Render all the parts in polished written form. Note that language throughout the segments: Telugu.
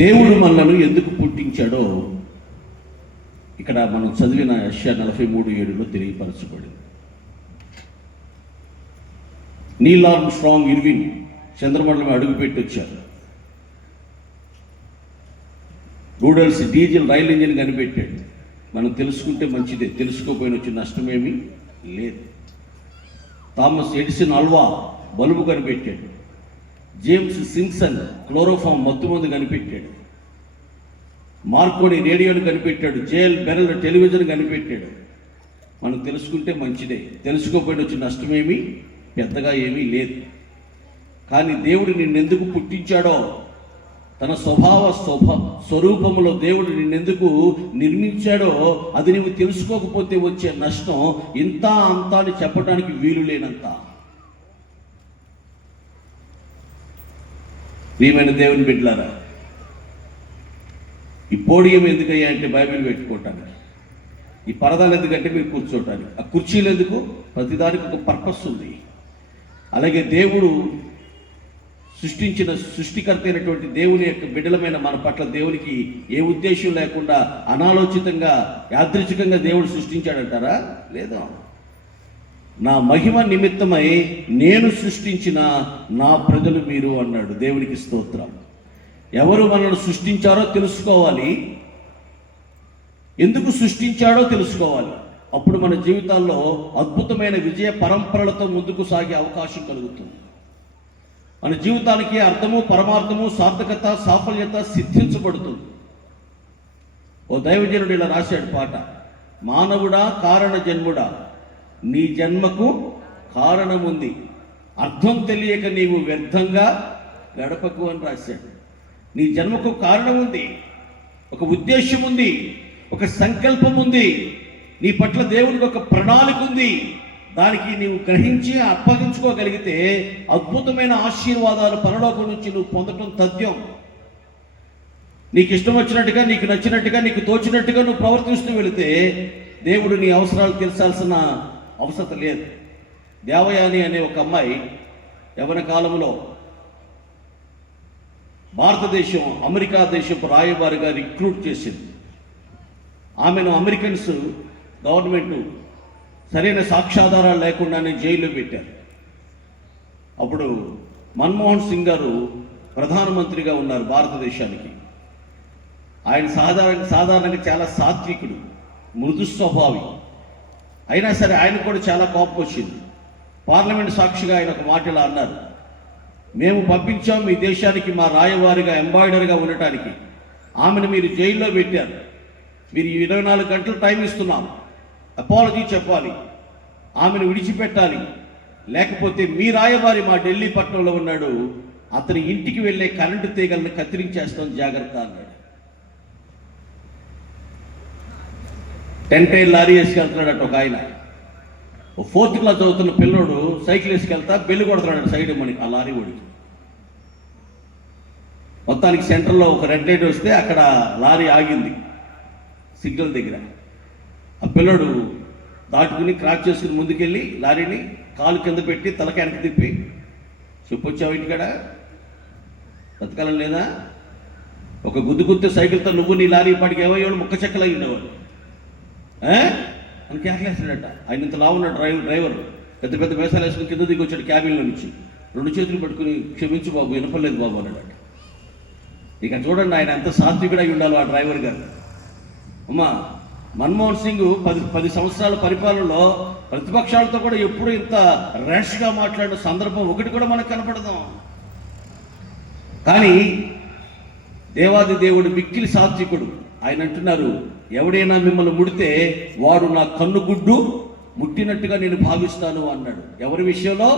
దేవుడు మనలను ఎందుకు పుట్టించాడో ఇక్కడ మనం చదివిన యెషయా 43:7లో తెలియపరచబడింది. నీల్ ఆర్మ్స్ట్రాంగ్ ఇర్విన్ చంద్రమండలం అడుగుపెట్టి వచ్చారు. రూడల్స్ డీజిల్ రైల్ ఇంజిన్ కనిపెట్టాడు. మనం తెలుసుకుంటే మంచిదే, తెలుసుకోపోయిన వచ్చి నష్టమేమీ లేదు. థామస్ ఎడిసన్ అల్వా బల్బు కనిపెట్టాడు. జేమ్స్ సింగ్సన్ క్లోరోఫామ్ మత్తుమందు కనిపెట్టాడు. మార్కోని రేడియోని కనిపెట్టాడు. జేఎల్ బెరల్ టెలివిజన్ కనిపెట్టాడు. మనం తెలుసుకుంటే మంచిదే, తెలుసుకోపోయిన వచ్చి నష్టమేమీ పెద్దగా ఏమీ లేదు. కానీ దేవుడు నిన్నెందుకు పుట్టించాడో, తన స్వరూపములో దేవుడు నిన్నెందుకు నిర్మించాడో అది నువ్వు తెలుసుకోకపోతే వచ్చే నష్టం ఇంత అంత అని చెప్పడానికి వీలు లేనంత. ప్రియమైన దేవుని బిడ్డలారా, ఈ పోడియం ఎందుకయ్యా అంటే బైబిల్ పెట్టుకోవటానికి, ఈ పరదాలు ఎందుకంటే మీరు కూర్చోటానికి, ఆ కుర్చీలు ఎందుకు, ప్రతిదానికి ఒక పర్పస్ ఉంది. అలాగే దేవుడు సృష్టించిన సృష్టికర్త అయినటువంటి దేవుని యొక్క బిడ్డలమైన మన పట్ల దేవునికి ఏ ఉద్దేశం లేకుండా అనాలోచితంగా యాదృచ్ఛికంగా దేవుడు సృష్టించాడంటారా? లేదా. నా మహిమ నిమిత్తమై నేను సృష్టించిన నా ప్రజలు మీరు అన్నాడు. దేవునికి స్తోత్రం. ఎవరు మనల్ని సృష్టించారో తెలుసుకోవాలి, ఎందుకు సృష్టించాడో తెలుసుకోవాలి. అప్పుడు మన జీవితాల్లో అద్భుతమైన విజయ పరంపరలతో ముందుకు సాగే అవకాశం కలుగుతుంది. మన జీవితానికి అర్థము, పరమార్థము, సార్థకత, సాఫల్యత సిద్ధించబడుతుంది. ఓ దైవజనుడు ఇలా రాశాడు పాట, మానవుడా కారణ జన్ముడా నీ జన్మకు కారణముంది, అర్థం తెలియక నీవు వ్యర్థంగా గడపకు అని రాశాడు. నీ జన్మకు కారణం ఉంది, ఒక ఉద్దేశం ఉంది, ఒక సంకల్పం ఉంది, నీ పట్ల దేవునికి ఒక ప్రణాళిక ఉంది. దానికి నీవు గ్రహించి అప్పగించుకోగలిగితే అద్భుతమైన ఆశీర్వాదాలు పరలోకం నుంచి నువ్వు పొందటం తథ్యం. నీకు ఇష్టం వచ్చినట్టుగా, నీకు నచ్చినట్టుగా, నీకు తోచినట్టుగా నువ్వు ప్రవర్తిస్తూ వెళితే దేవుడు నీ అవసరాలు తీర్చాల్సిన అవసరం లేదు. దేవయాని అనే ఒక అమ్మాయి యవ్వన కాలంలో భారతదేశం అమెరికా దేశపు రాయబారిగా రిక్రూట్ చేసింది. ఆమెను అమెరికన్స్ గవర్నమెంట్ సరైన సాక్ష్యాధారాలు లేకుండానే జైల్లో పెట్టారు. అప్పుడు మన్మోహన్ సింగ్ గారు ప్రధానమంత్రిగా ఉన్నారు భారతదేశానికి. ఆయన సాధారణంగా చాలా సాత్వికుడు, మృదు స్వభావి. అయినా సరే ఆయన కూడా చాలా కోపం వచ్చింది. పార్లమెంట్ సాక్షిగా ఆయన ఒక మాట ఇలా అన్నారు, మేము పంపించాం మీ దేశానికి మా రాయవారిగా అంబాయిడర్గా ఉండటానికి, ఆమెను మీరు జైల్లో పెట్టారు, మీరు 24 గంటలు టైం ఇస్తున్నాం, అపాలజీ చెప్పాలి, ఆమెను విడిచిపెట్టాలి, లేకపోతే మీ రాయబారి మా ఢిల్లీ పట్టణంలో ఉన్నాడు, అతని ఇంటికి వెళ్ళే కరెంటు తీగలను కత్తిరించేస్తాం జాగ్రత్త అన్నాడు. 10 టైర్ లారీ వేసుకెళ్తున్నాడట ఒక ఆయన. 4th క్లాస్ చదువుతున్న పిల్లోడు సైకిల్ వేసుకెళ్తా బెల్లు కొడుతున్నాడు సైడ్ మని ఆ లారీ ఓడికి. మొత్తానికి సెంటర్లో ఒక రెడ్ లైట్ వస్తే అక్కడ లారీ ఆగింది సిగ్నల్ దగ్గర. ఆ పిల్లడు దాటుకుని క్రాస్ చేసుకుని ముందుకెళ్ళి లారీని కాలు కింద పెట్టి తలకి వెనక్కి తిప్పి, చెప్పొచ్చావు ఇంటికాడ బతకాలం లేదా, ఒక గుద్దు సైకిల్తో నువ్వు నీ లారీ పాటికి ఏమయ్యేవాడు ముక్క చెక్కలు అయి ఉండేవాడు అని కేకలేస్తాడట. ఆయన ఇంత లా ఉన్నాడు డ్రైవర్, పెద్ద పెద్ద మేసాలు వేసుకుని కింద దిగి వచ్చాడు క్యాబిన్లో నుంచి. 2 చేతులు పట్టుకుని క్షమించు బాబు, వినపలేదు బాబు అన్నాడట. ఇక చూడండి ఆయన ఎంత సాత్వికుడు అయి ఉండాలో ఆ డ్రైవర్ గారు. అమ్మా, మన్మోహన్ సింగ్ 10 సంవత్సరాల పరిపాలనలో ప్రతిపక్షాలతో కూడా ఎప్పుడు ఇంత ర్యాష్గా మాట్లాడిన సందర్భం ఒకటి కూడా మనకు కనపడదాం. కానీ దేవాది దేవుడు మిక్కిలి సాత్వికుడు. ఆయన అంటున్నారు, ఎవడైనా మిమ్మల్ని ముడితే వాడు నా కన్నుగుడ్డు ముట్టినట్టుగా నేను భావిస్తాను అన్నాడు. ఎవరి విషయంలో?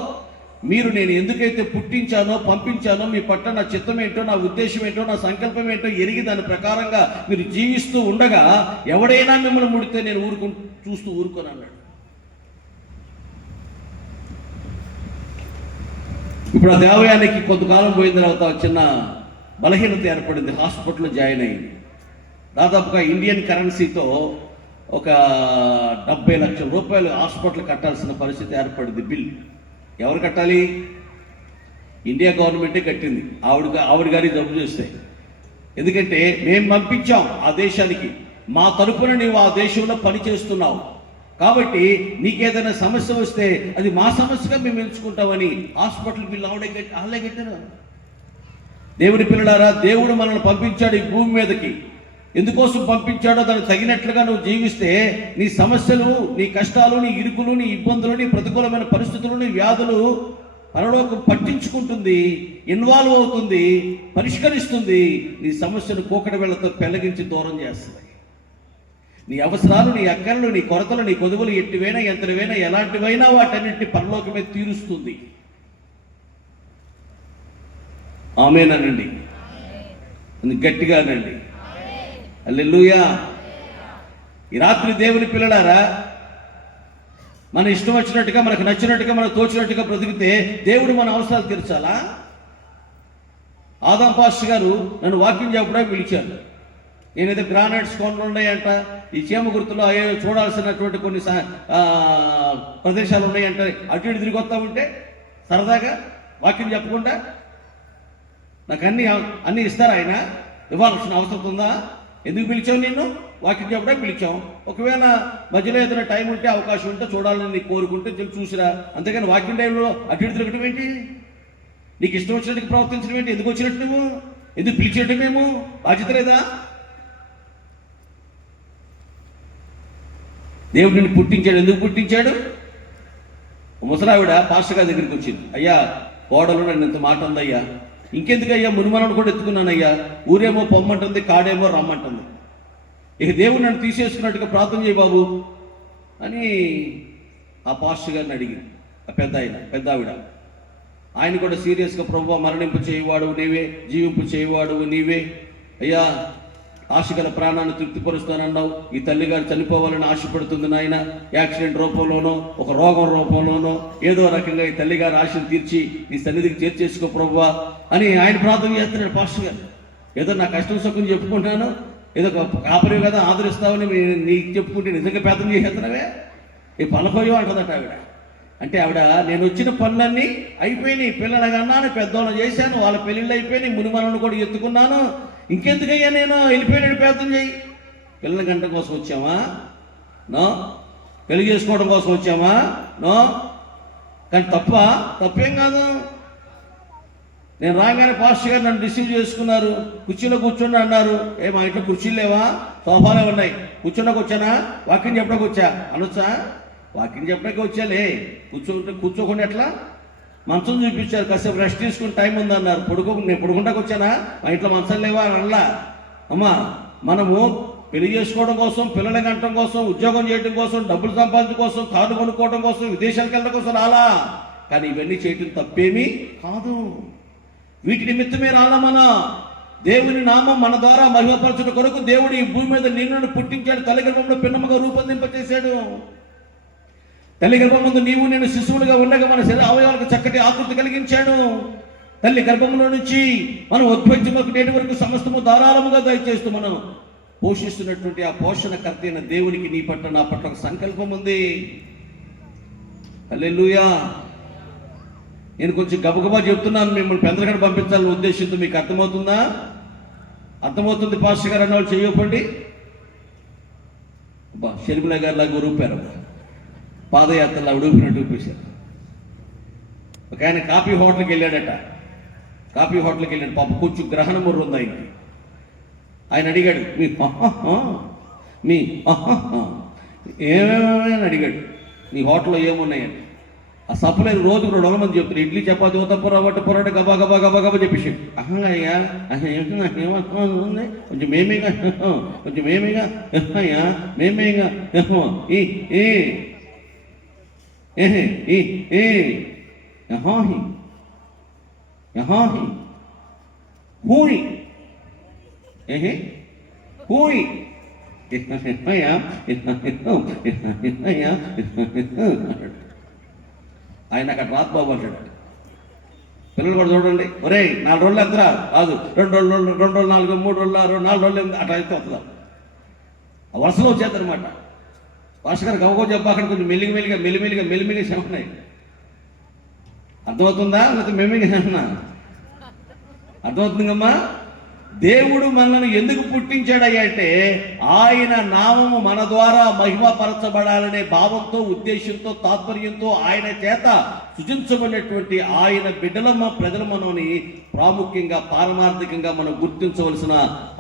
మీరు నేను ఎందుకైతే పుట్టించానో, పంపించానో, మీ పట్ల నా చిత్తం ఏంటో, నా ఉద్దేశం ఏంటో, నా సంకల్పం ఏంటో ఎరిగి దాని ప్రకారంగా మీరు జీవిస్తూ ఉండగా ఎవడైనా మిమ్మల్ని ముడితే నేను చూస్తూ ఊరుకొని అన్నాడు. ఇప్పుడు ఆ దేవాలయానికి కొంతకాలం పోయిన తర్వాత చిన్న బలహీనత ఏర్పడింది. హాస్పిటల్లో జాయిన్ అయింది. దాదాపుగా ఇండియన్ కరెన్సీతో ఒక 70 లక్షల రూపాయలు హాస్పిటల్ కట్టాల్సిన పరిస్థితి ఏర్పడింది. బిల్ ఎవరు కట్టాలి? ఇండియా గవర్నమెంటే కట్టింది. ఆవిడ గారి జబ్బు చేస్తే ఎందుకంటే మేము పంపించాం ఆ దేశానికి, మా తరపున నీవు ఆ దేశంలో పని చేస్తున్నావు, కాబట్టి నీకేదైనా సమస్య వస్తే అది మా సమస్యగా మేము ఎంచుకుంటామని హాస్పిటల్ బిల్లు ఆలే కట్టారు. దేవుడి పిల్లలారా, దేవుడు మనల్ని పంపించాడు ఈ భూమి మీదకి. ఎందుకోసం పంపించాడో దానికి తగినట్లుగా నువ్వు జీవిస్తే నీ సమస్యలు, నీ కష్టాలు, నీ ఇరుకులు, నీ ఇబ్బందులు, నీ ప్రతికూలమైన పరిస్థితులు, నీ వ్యాధులు పరలోకం పట్టించుకుంటుంది, ఇన్వాల్వ్ అవుతుంది, పరిష్కరిస్తుంది. నీ సమస్యను కూకటి వేళ్లతో పెళ్లగించి దూరం చేస్తుంది. నీ అవసరాలు, నీ అక్కర్లు, నీ కొరతలు, నీ కొదువులు ఎట్టివైనా, ఎంతటివైనా, ఎలాంటివైనా వాటన్నిటిని పరలోకమే తీరుస్తుంది. ఆమేనండి, గట్టిగానండి. హల్లెలూయా. ఈ రాత్రి దేవుని పిల్లలారా, మన ఇష్టం వచ్చినట్టుగా, మనకు నచ్చినట్టుగా, మనకు తోచినట్టుగా బ్రతికితే దేవుడు మన అవసరాలు తీర్చాలా? ఆదాం పాస్టర్ గారు నన్ను వాక్యం చెప్పడానికి పిలిచారు. నేనైతే గ్రానైట్స్ కొండలు ఉన్నాయంట, ఈ చీమ గుర్తులో చూడాల్సినటువంటి కొన్ని ప్రదేశాలు ఉన్నాయంట, అటు ఇటు తిరిగి వస్తా ఉంటే సరదాగా వాక్యం చెప్పకుండా నాకు అన్నీ ఇస్తారా? ఆయన ఇవ్వాల్సిన అవసరం ఉందా? ఎందుకు పిలిచావు? నిన్ను వాక్యం చెప్పడానికి పిలిచాం. ఒకవేళ మధ్యలో ఏదైనా టైం ఉంటే, అవకాశం ఉంటే, చూడాలని నీకు కోరుకుంటే చూసిరా. అంతేగాని వాక్యం టైంలో అటు ఇటు తిరగటం ఏంటి? నీకు ఇష్టం వచ్చినట్టుగా ప్రవర్తించడం ఏంటి? ఎందుకు వచ్చినట్టు నువ్వు? ఎందుకు పిలిచేట్టు? మేము బాధ్యత లేదా? దేవుడు నిన్ను పుట్టించాడు. ఎందుకు పుట్టించాడు? ముసలావిడ పాస్టర్ గారి దగ్గరికి వచ్చింది. అయ్యా, కోడలు నన్ను ఇంత మాట ఉందయ్యా, ఇంకెందుకయ్యా, మునిమనను కూడా ఎత్తుకున్నానయ్యా, ఊరేమో పొమ్మంటుంది, కాడేమో రమ్మంటుంది, ఇక దేవుడు నన్ను తీసేసుకున్నట్టుగా ప్రార్థన చేయి బాబు అని ఆ పాస్టర్ గారిని అడిగింది. ఆ పెద్ద ఆవిడ. ఆయన కూడా సీరియస్గా, ప్రభువా, మరణింపు చేయవాడు నీవే, జీవింపు చేయవాడు నీవే, అయ్యా ఆశగల ప్రాణాన్ని తృప్తిపరుస్తానన్నావు, ఈ తల్లిగారు చనిపోవాలని ఆశపడుతుంది నాయన, యాక్సిడెంట్ రూపంలోనో, ఒక రోగం రూపంలోనో, ఏదో రకంగా ఈ తల్లిగారి ఆశను తీర్చి నీ సన్నిధికి చేర్చేసుకో ప్రభువా అని ఆయన ప్రార్థన చేస్తున్నాడు పాస్టర్ గారు. ఏదో నా కష్టం సుఖం చెప్పుకుంటాను, ఏదో కాపరి కదా ఆదరిస్తావని నీకు చెప్పుకుంటే నిజంగా ప్రార్థన చేసేస్తున్నావే, ఈ పలపోయో అంటుందట ఆవిడ. అంటే ఆవిడ, నేను వచ్చిన పనులన్నీ అయిపోయినాయి, పిల్లలు అన్నాను, పెద్దోళ్ళని చేశాను, వాళ్ళ పెళ్ళిళ్ళు అయిపోయినాయి, మునిమనను కూడా ఎత్తుకున్నాను, ఇంకెందుకయ్యా నేను వెళ్ళిపోయిన ప్రార్థన చేయి. పిల్లల గంట కోసం వచ్చామా? నో. పెళ్లి చేసుకోవడం కోసం వచ్చామా? నో. కానీ తప్పేం కాదు. నేను రాగానే పాస్టర్ గారు నన్ను రిసీవ్ చేసుకున్నారు, కుర్చీలో కూర్చోండి అన్నారు. మా ఇంట్లో కుర్చీలు లేవా? సోఫాలే ఉన్నాయి. కూర్చోడానికి వచ్చానా? వాక్యం చెప్పడానికి వచ్చా అనొచ్చా? వాక్యం చెప్పడానికి వచ్చాలే, కూర్చోకుండా ఎట్లా? మంచం చూపించారు, కాసేపు రెస్ట్ తీసుకుని టైం ఉందన్నారు. నేను పడుకుంటాకు వచ్చానా? మా ఇంట్లో మంచం లేవా అని అనలా. అమ్మా, మనము పెళ్లి చేసుకోవడం కోసం, పిల్లల గంటం కోసం, ఉద్యోగం చేయడం కోసం, డబ్బులు సంపాదించడం కోసం, కార్డు కొనుక్కోవడం కోసం, విదేశాలకు వెళ్ళడం కోసం రాలా. కానీ ఇవన్నీ చేయటం తప్పేమీ కాదు. వీటి నిమిత్తమే రాలా. మన దేవుని నామం మన ద్వారా మహిమపరచుట కొరకు దేవుడు ఈ భూమి మీద నిన్ను పుట్టించాడు, తల్లి గర్భంలో పిన్నముగా రూపొందింపచేశాడు. తల్లి గర్భమందు నీవు నేను శిశువులుగా ఉండగా మన శరీర అవయవాలకు చక్కటి ఆకృతి కలిగించాడు. తల్లి గర్భంలో నుంచి మనం ఉద్భవించక నేటి వరకు సమస్తము ధారాళముగా దయచేస్తూ మనం పోషిస్తున్నటువంటి ఆ పోషణకర్త అయిన దేవునికి నీ పట్ల, నా పట్ల ఒక సంకల్పం ఉంది. హల్లెలూయా. నేను కొంచెం గబగబా చెప్తున్నాను, మిమ్మల్ని పెందరగడ పంపించాలనే ఉద్దేశంతో. మీకు అర్థమవుతుందా? అర్థమవుతుంది పాస్టర్ గారు అన్నవాళ్ళు చేయకండి. షర్మిల గారు లాగా రూపారు, పాదయాత్రలో ఉడిపినట్టు చూపించారు. ఒక ఆయన కాఫీ హోటల్కి వెళ్ళాడట. కాఫీ హోటల్కి వెళ్ళాడు, పాప కొంచెం గ్రహణ ముర్రు ఉంది ఆయనకి. ఆయన అడిగాడు, మీ ఏమేమని అడిగాడు, నీ హోటల్లో ఏమున్నాయని. ఆ సప్లైలు రోజుకు 200 మంది చెప్తారు, ఇడ్లీ చపాతి ఊతపుర వట్ట పొరట గబా గబా గబా గబా చెప్పేసి. అయ్యా ఏమవుతుంది, కొంచెం మేమేగా, కొంచెం మేమేగా, అయ్యా మేమేగా, ఆయన అక్కడ రాత్ బాబు అంటాడు. పిల్లలు కూడా చూడండి, ఒరే 4 రోజులు ఎంతరా? కాదు, 2 రోజులు, 2 రోజులు, 4, 3 రోజులు, 4 రోజులు అట్లా అయితే వస్తుందా? ఆ వరుసలో వచ్చేద్దనమాట. భాష గారు గవగో చెప్పాక కొంచెం మెల్లిమెల్లిగా చెప్పన్నాయి. అర్థమవుతుందా? లేకపోతే మేమే చెప్పనా? అర్థమవుతుందమ్మా? దేవుడు మనల్ని ఎందుకు పుట్టించాడయ్యా అంటే ఆయన నామము మన ద్వారా మహిమపరచబడాలనే భావంతో, ఉద్దేశంతో, తాత్పర్యంతో ఆయన చేత సృజించబడినటువంటి ఆయన బిడ్డలమ్మ ప్రజలమ్మని ప్రాముఖ్యంగా పారమార్థికంగా మనం గుర్తించవలసిన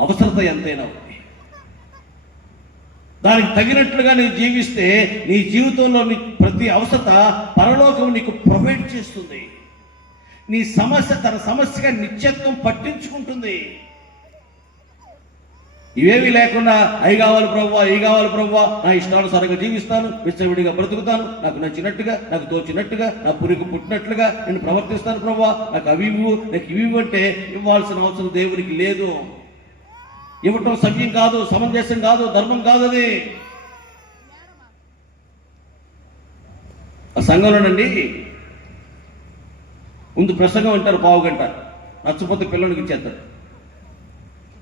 అవసరత ఎంతైనా ఉంది. దానికి తగినట్లుగా నీవు జీవిస్తే నీ జీవితంలో నీ ప్రతి అవసరత పరలోకం నీకు ప్రొవైడ్ చేస్తుంది. నీ సమస్య తన సమస్యగా నిత్యత్వం పట్టించుకుంటుంది. ఇవేమీ లేకుండా అవి కావాలి ప్రభువా, ఇవి కావాలి ప్రభువా, నా ఇష్టానుసారంగా జీవిస్తాను, విచ్చవిడిగా బ్రతుకుతాను, నాకు నచ్చినట్టుగా, నాకు తోచినట్టుగా, నా పురికి పుట్టినట్లుగా నేను ప్రవర్తిస్తాను ప్రభువా, నాకు అవి ఇవ్వు, నాకు ఇవి అంటే ఇవ్వాల్సిన అవసరం దేవునికి లేదు. ఇవ్వటం సవ్యం కాదు, సమంజసం కాదు, ధర్మం కాదు. అది ఆ సంఘంలోనండి ముందు ప్రసంగం అంటారు, పావు గంట, నచ్చపోతే పిల్లలకి ఇచ్చేస్తాడు.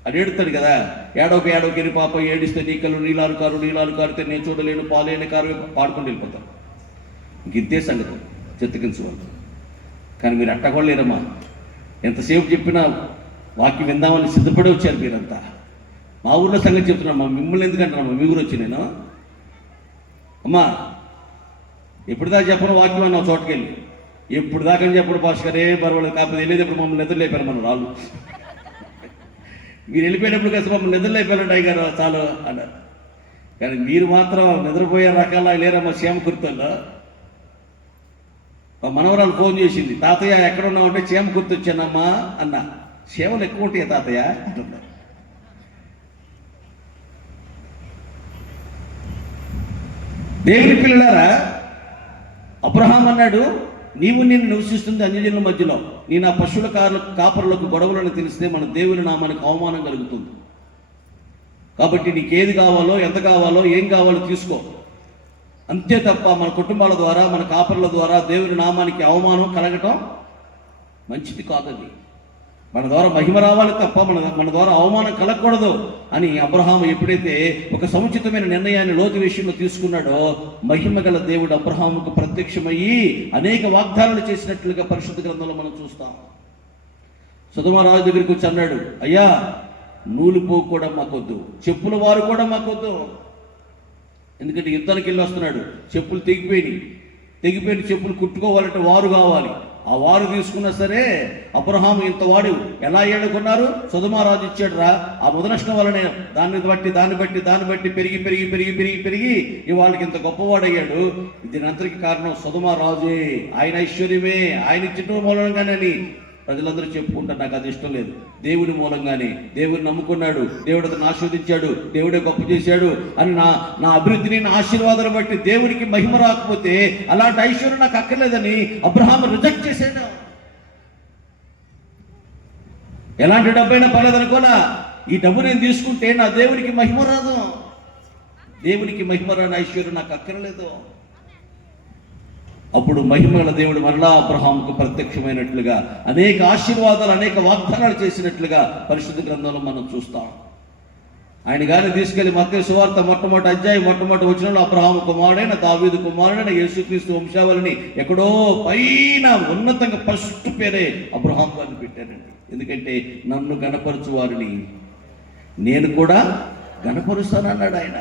అది ఏడుతాడు కదా, ఏడోకి ఎని పాప ఏడిస్తే నీకలు నీలాలు కారితే నేను చూడలేను, పాలేని కారు పాడుకొని వెళ్ళిపోతాను. ఇంతే సంగతి చెత్తకించుకోవాలి. కానీ మీరు అట్టగొడలేరమ్మా. ఎంతసేపు చెప్పినా వాక్యం విందామని సిద్ధపడి వచ్చారు మీరంతా. మా ఊర్లో సంగతి చెప్తున్నాను. మా మిమ్మల్ని ఎందుకంటున్నాను, మీ ఊరు వచ్చి నేను అమ్మా ఎప్పుడుదా చెప్పను వాక్యం అన్నావు చోటుకెళ్ళి, ఎప్పుడు దాకా చెప్పడు భాస్కరే పర్వాలేదు, కాకపోతే వెళ్ళేది ఎప్పుడు మమ్మల్ని నిద్రలేపారు మన రాళ్ళు. మీరు వెళ్ళిపోయినప్పుడు కాస్త మమ్మల్ని నిద్రలేపారంట అయ్యగారు చాలు అన్నారు. కానీ మీరు మాత్రం నిద్రపోయే రకాల లేరమ్మా. క్షేమ గుర్తుల్లో మా మనవరాలు ఫోన్ చేసింది, తాతయ్య ఎక్కడున్నావు అంటే క్షేమ గుర్తు వచ్చానమ్మా అన్న. క్షేమలు ఎక్కువ ఉంటాయి తాతయ్య అంటున్నా. దేవుని పిల్లలారా, అబ్రహాం అన్నాడు, నీవు నేను నివసిస్తుంది అన్యజనుల మధ్యలో, నేను ఆ పశువుల కాపరులకు గొడవలను తెలిస్తే మన దేవుని నామానికి అవమానం కలుగుతుంది. కాబట్టి నీకేది కావాలో, ఎంత కావాలో, ఏం కావాలో తీసుకో, అంతే తప్ప మన కుటుంబాల ద్వారా, మన కాపరుల ద్వారా దేవుని నామానికి అవమానం కలగటం మంచిది కాదని. మన ద్వారా మహిమ రావాలి తప్ప మన ద్వారా అవమానం కలగకూడదు అని అబ్రహాము ఎప్పుడైతే ఒక సముచితమైన నిర్ణయాన్ని లోతు విషయంలో తీసుకున్నాడో, మహిమ గల దేవుడు అబ్రహాముకు ప్రత్యక్షమయ్యి అనేక వాగ్దానాలు చేసినట్లుగా పరిశుద్ధ గ్రంథంలో మనం చూస్తాం. సొదొమ రాజు దగ్గరికి వచ్చి అన్నాడు, అయ్యా నూలు పోగు కూడా మాకొద్దు, చెప్పుల వారు కూడా మాకొద్దు. ఎందుకంటే యుద్ధానికి వెళ్ళి వస్తున్నాడు, చెప్పులు తెగిపోయిన చెప్పులు కుట్టుకోవాలంటే వారు కావాలి. ఆ వారు తీసుకున్నా సరే అబ్రహాము ఇంత వాడు ఎలా ఏడుకున్నారు, సొదొమ ఇచ్చాడు రా. ఆ ముదనష్టం వల్లనే దాన్ని బట్టి పెరిగి ఇవాళకి ఇంత గొప్పవాడయ్యాడు. దీనంతరికి కారణం సొదొమ రాజే, ఆయన ఐశ్వర్యమే, ఆయన ఇచ్చిన మూలంగానే ప్రజలందరూ చెప్పుకుంటారు. నాకు అది ఇష్టం లేదు. దేవుడి మూలంగానే, దేవుడిని నమ్ముకున్నాడు, దేవుడు అతను ఆశీర్వదించాడు, దేవుడే గొప్ప చేశాడు అని నా అభివృద్ధిని, నా ఆశీర్వాదాన్ని బట్టి దేవుడికి మహిమ రాకపోతే అలాంటి ఐశ్వర్యం నాకు అక్కర్లేదని అబ్రహాం రిజెక్ట్ చేశాడు. ఎలాంటి డబ్బైనా పర్లేదనుకోనా, ఈ డబ్బు నేను తీసుకుంటే నా దేవునికి మహిమ రాదు, దేవునికి మహిమ రాని ఐశ్వర్యం నాకు అక్కర్లేదు. అప్పుడు మహిమల దేవుడు మరలా అబ్రహాముకు ప్రత్యక్షమైనట్లుగా అనేక ఆశీర్వాదాలు, అనేక వాగ్దానాలు చేసినట్లుగా పరిశుద్ధ గ్రంథంలో మనం చూస్తాం. ఆయన గారిని తీసుకెళ్లి మత్తయి సువార్త మొట్టమొదటి అధ్యాయం మొట్టమొదటి వచనంలో అబ్రహాము కుమారుడైన దావీదు కుమారుడైన యేసుక్రీస్తు వంశావళిని ఎక్కడో పైన ఉన్నతంగా ఫస్ట్ పేరే అబ్రహాం గారిని పెట్టారండి. ఎందుకంటే నన్ను గణపరచు వారిని నేను కూడా గణపరుస్తాను అన్నాడు ఆయన.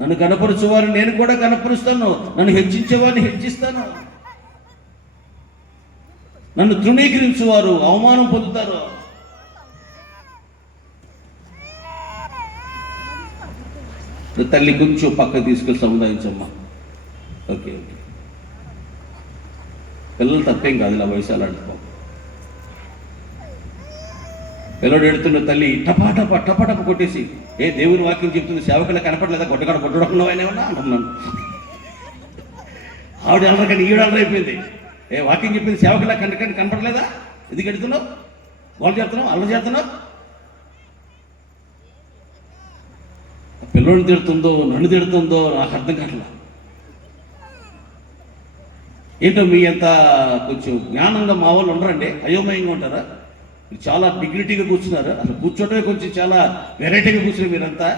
నన్ను గణపరచువారు నేను కూడా గణపరుస్తాను, నన్ను హెచ్చించేవారిని హెచ్చిస్తాను, నన్ను తృణీకరించువారు అవమానం పొందుతారు. తల్లి కొంచెం పక్క తీసుకెళ్ళి సముదాయించమ్మా. ఓకే పిల్లలు తప్పేం కాదు, ఇలా వయసు అలాంటి పిల్లడు ఎడుతున్న తల్లి టపా కొట్టేసి, ఏ దేవుని వాక్యం చెప్తుంది సేవకులు కనపడలేదా, కొట్టడంలో అయినా అంటున్నాను. ఆవిడ అల్లరి కానీ ఈవిడ అల్లరి అయిపోయింది. ఏ వాక్యం చెప్పింది సేవకులా కనపడలేదా, ఎందుకు ఎడుతున్నావు, వాళ్ళు చేస్తున్నావు, అల్లరి చేస్తున్నావు. పిల్లోడిని తిడుతుందో నన్ను తిడుతుందో నాకు అర్థం కావట్లా. ఏంటో మీ అంత కొంచెం జ్ఞానంగా మా వాళ్ళు ఉండరండి, అయోమయంగా ఉంటారా? మీరు చాలా డిగ్నిటీగా కూర్చున్నారు, అసలు కూర్చోటమే కొంచెం చాలా వెరైటీగా కూర్చున్నారు మీరంతా.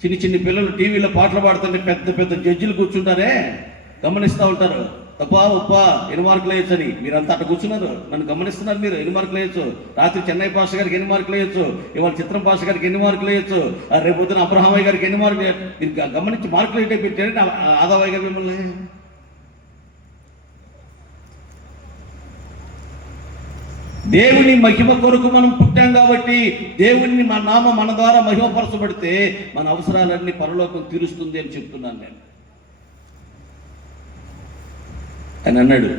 చిన్ని పిల్లలు టీవీలో పాటలు పాడుతుంటే పెద్ద జడ్జిలు కూర్చుంటారే, గమనిస్తూ ఉంటారు. తప్పా ఉప్పా ఎన్ని మార్కులు వేయచ్చు అని మీరంతా అట్లా కూర్చున్నారు, నన్ను గమనిస్తున్నారు. మీరు ఎన్ని మార్కులు వేయచ్చు, రాత్రి చెన్నై పాష గారికి ఎన్ని మార్కులు వేయచ్చు, ఇవాళ చిత్రం పాష గారికి ఎన్ని మార్కులు వేయచ్చు, రేపు పొద్దున అబ్రహామయ్య గారికి ఎన్ని మార్కులు, మీరు గమనించి మార్కులు ఏంటో పెట్టారంటే ఆదావయ్య గారు మిమ్మల్ని. దేవుని మహిమ కొరకు మనం పుట్టాం కాబట్టి దేవుని మన నామ మన ద్వారా మహిమపరచబడితే మన అవసరాలన్నీ పరలోకం తీరుస్తుంది అని చెప్తున్నాను నేను. అని అన్నాడు,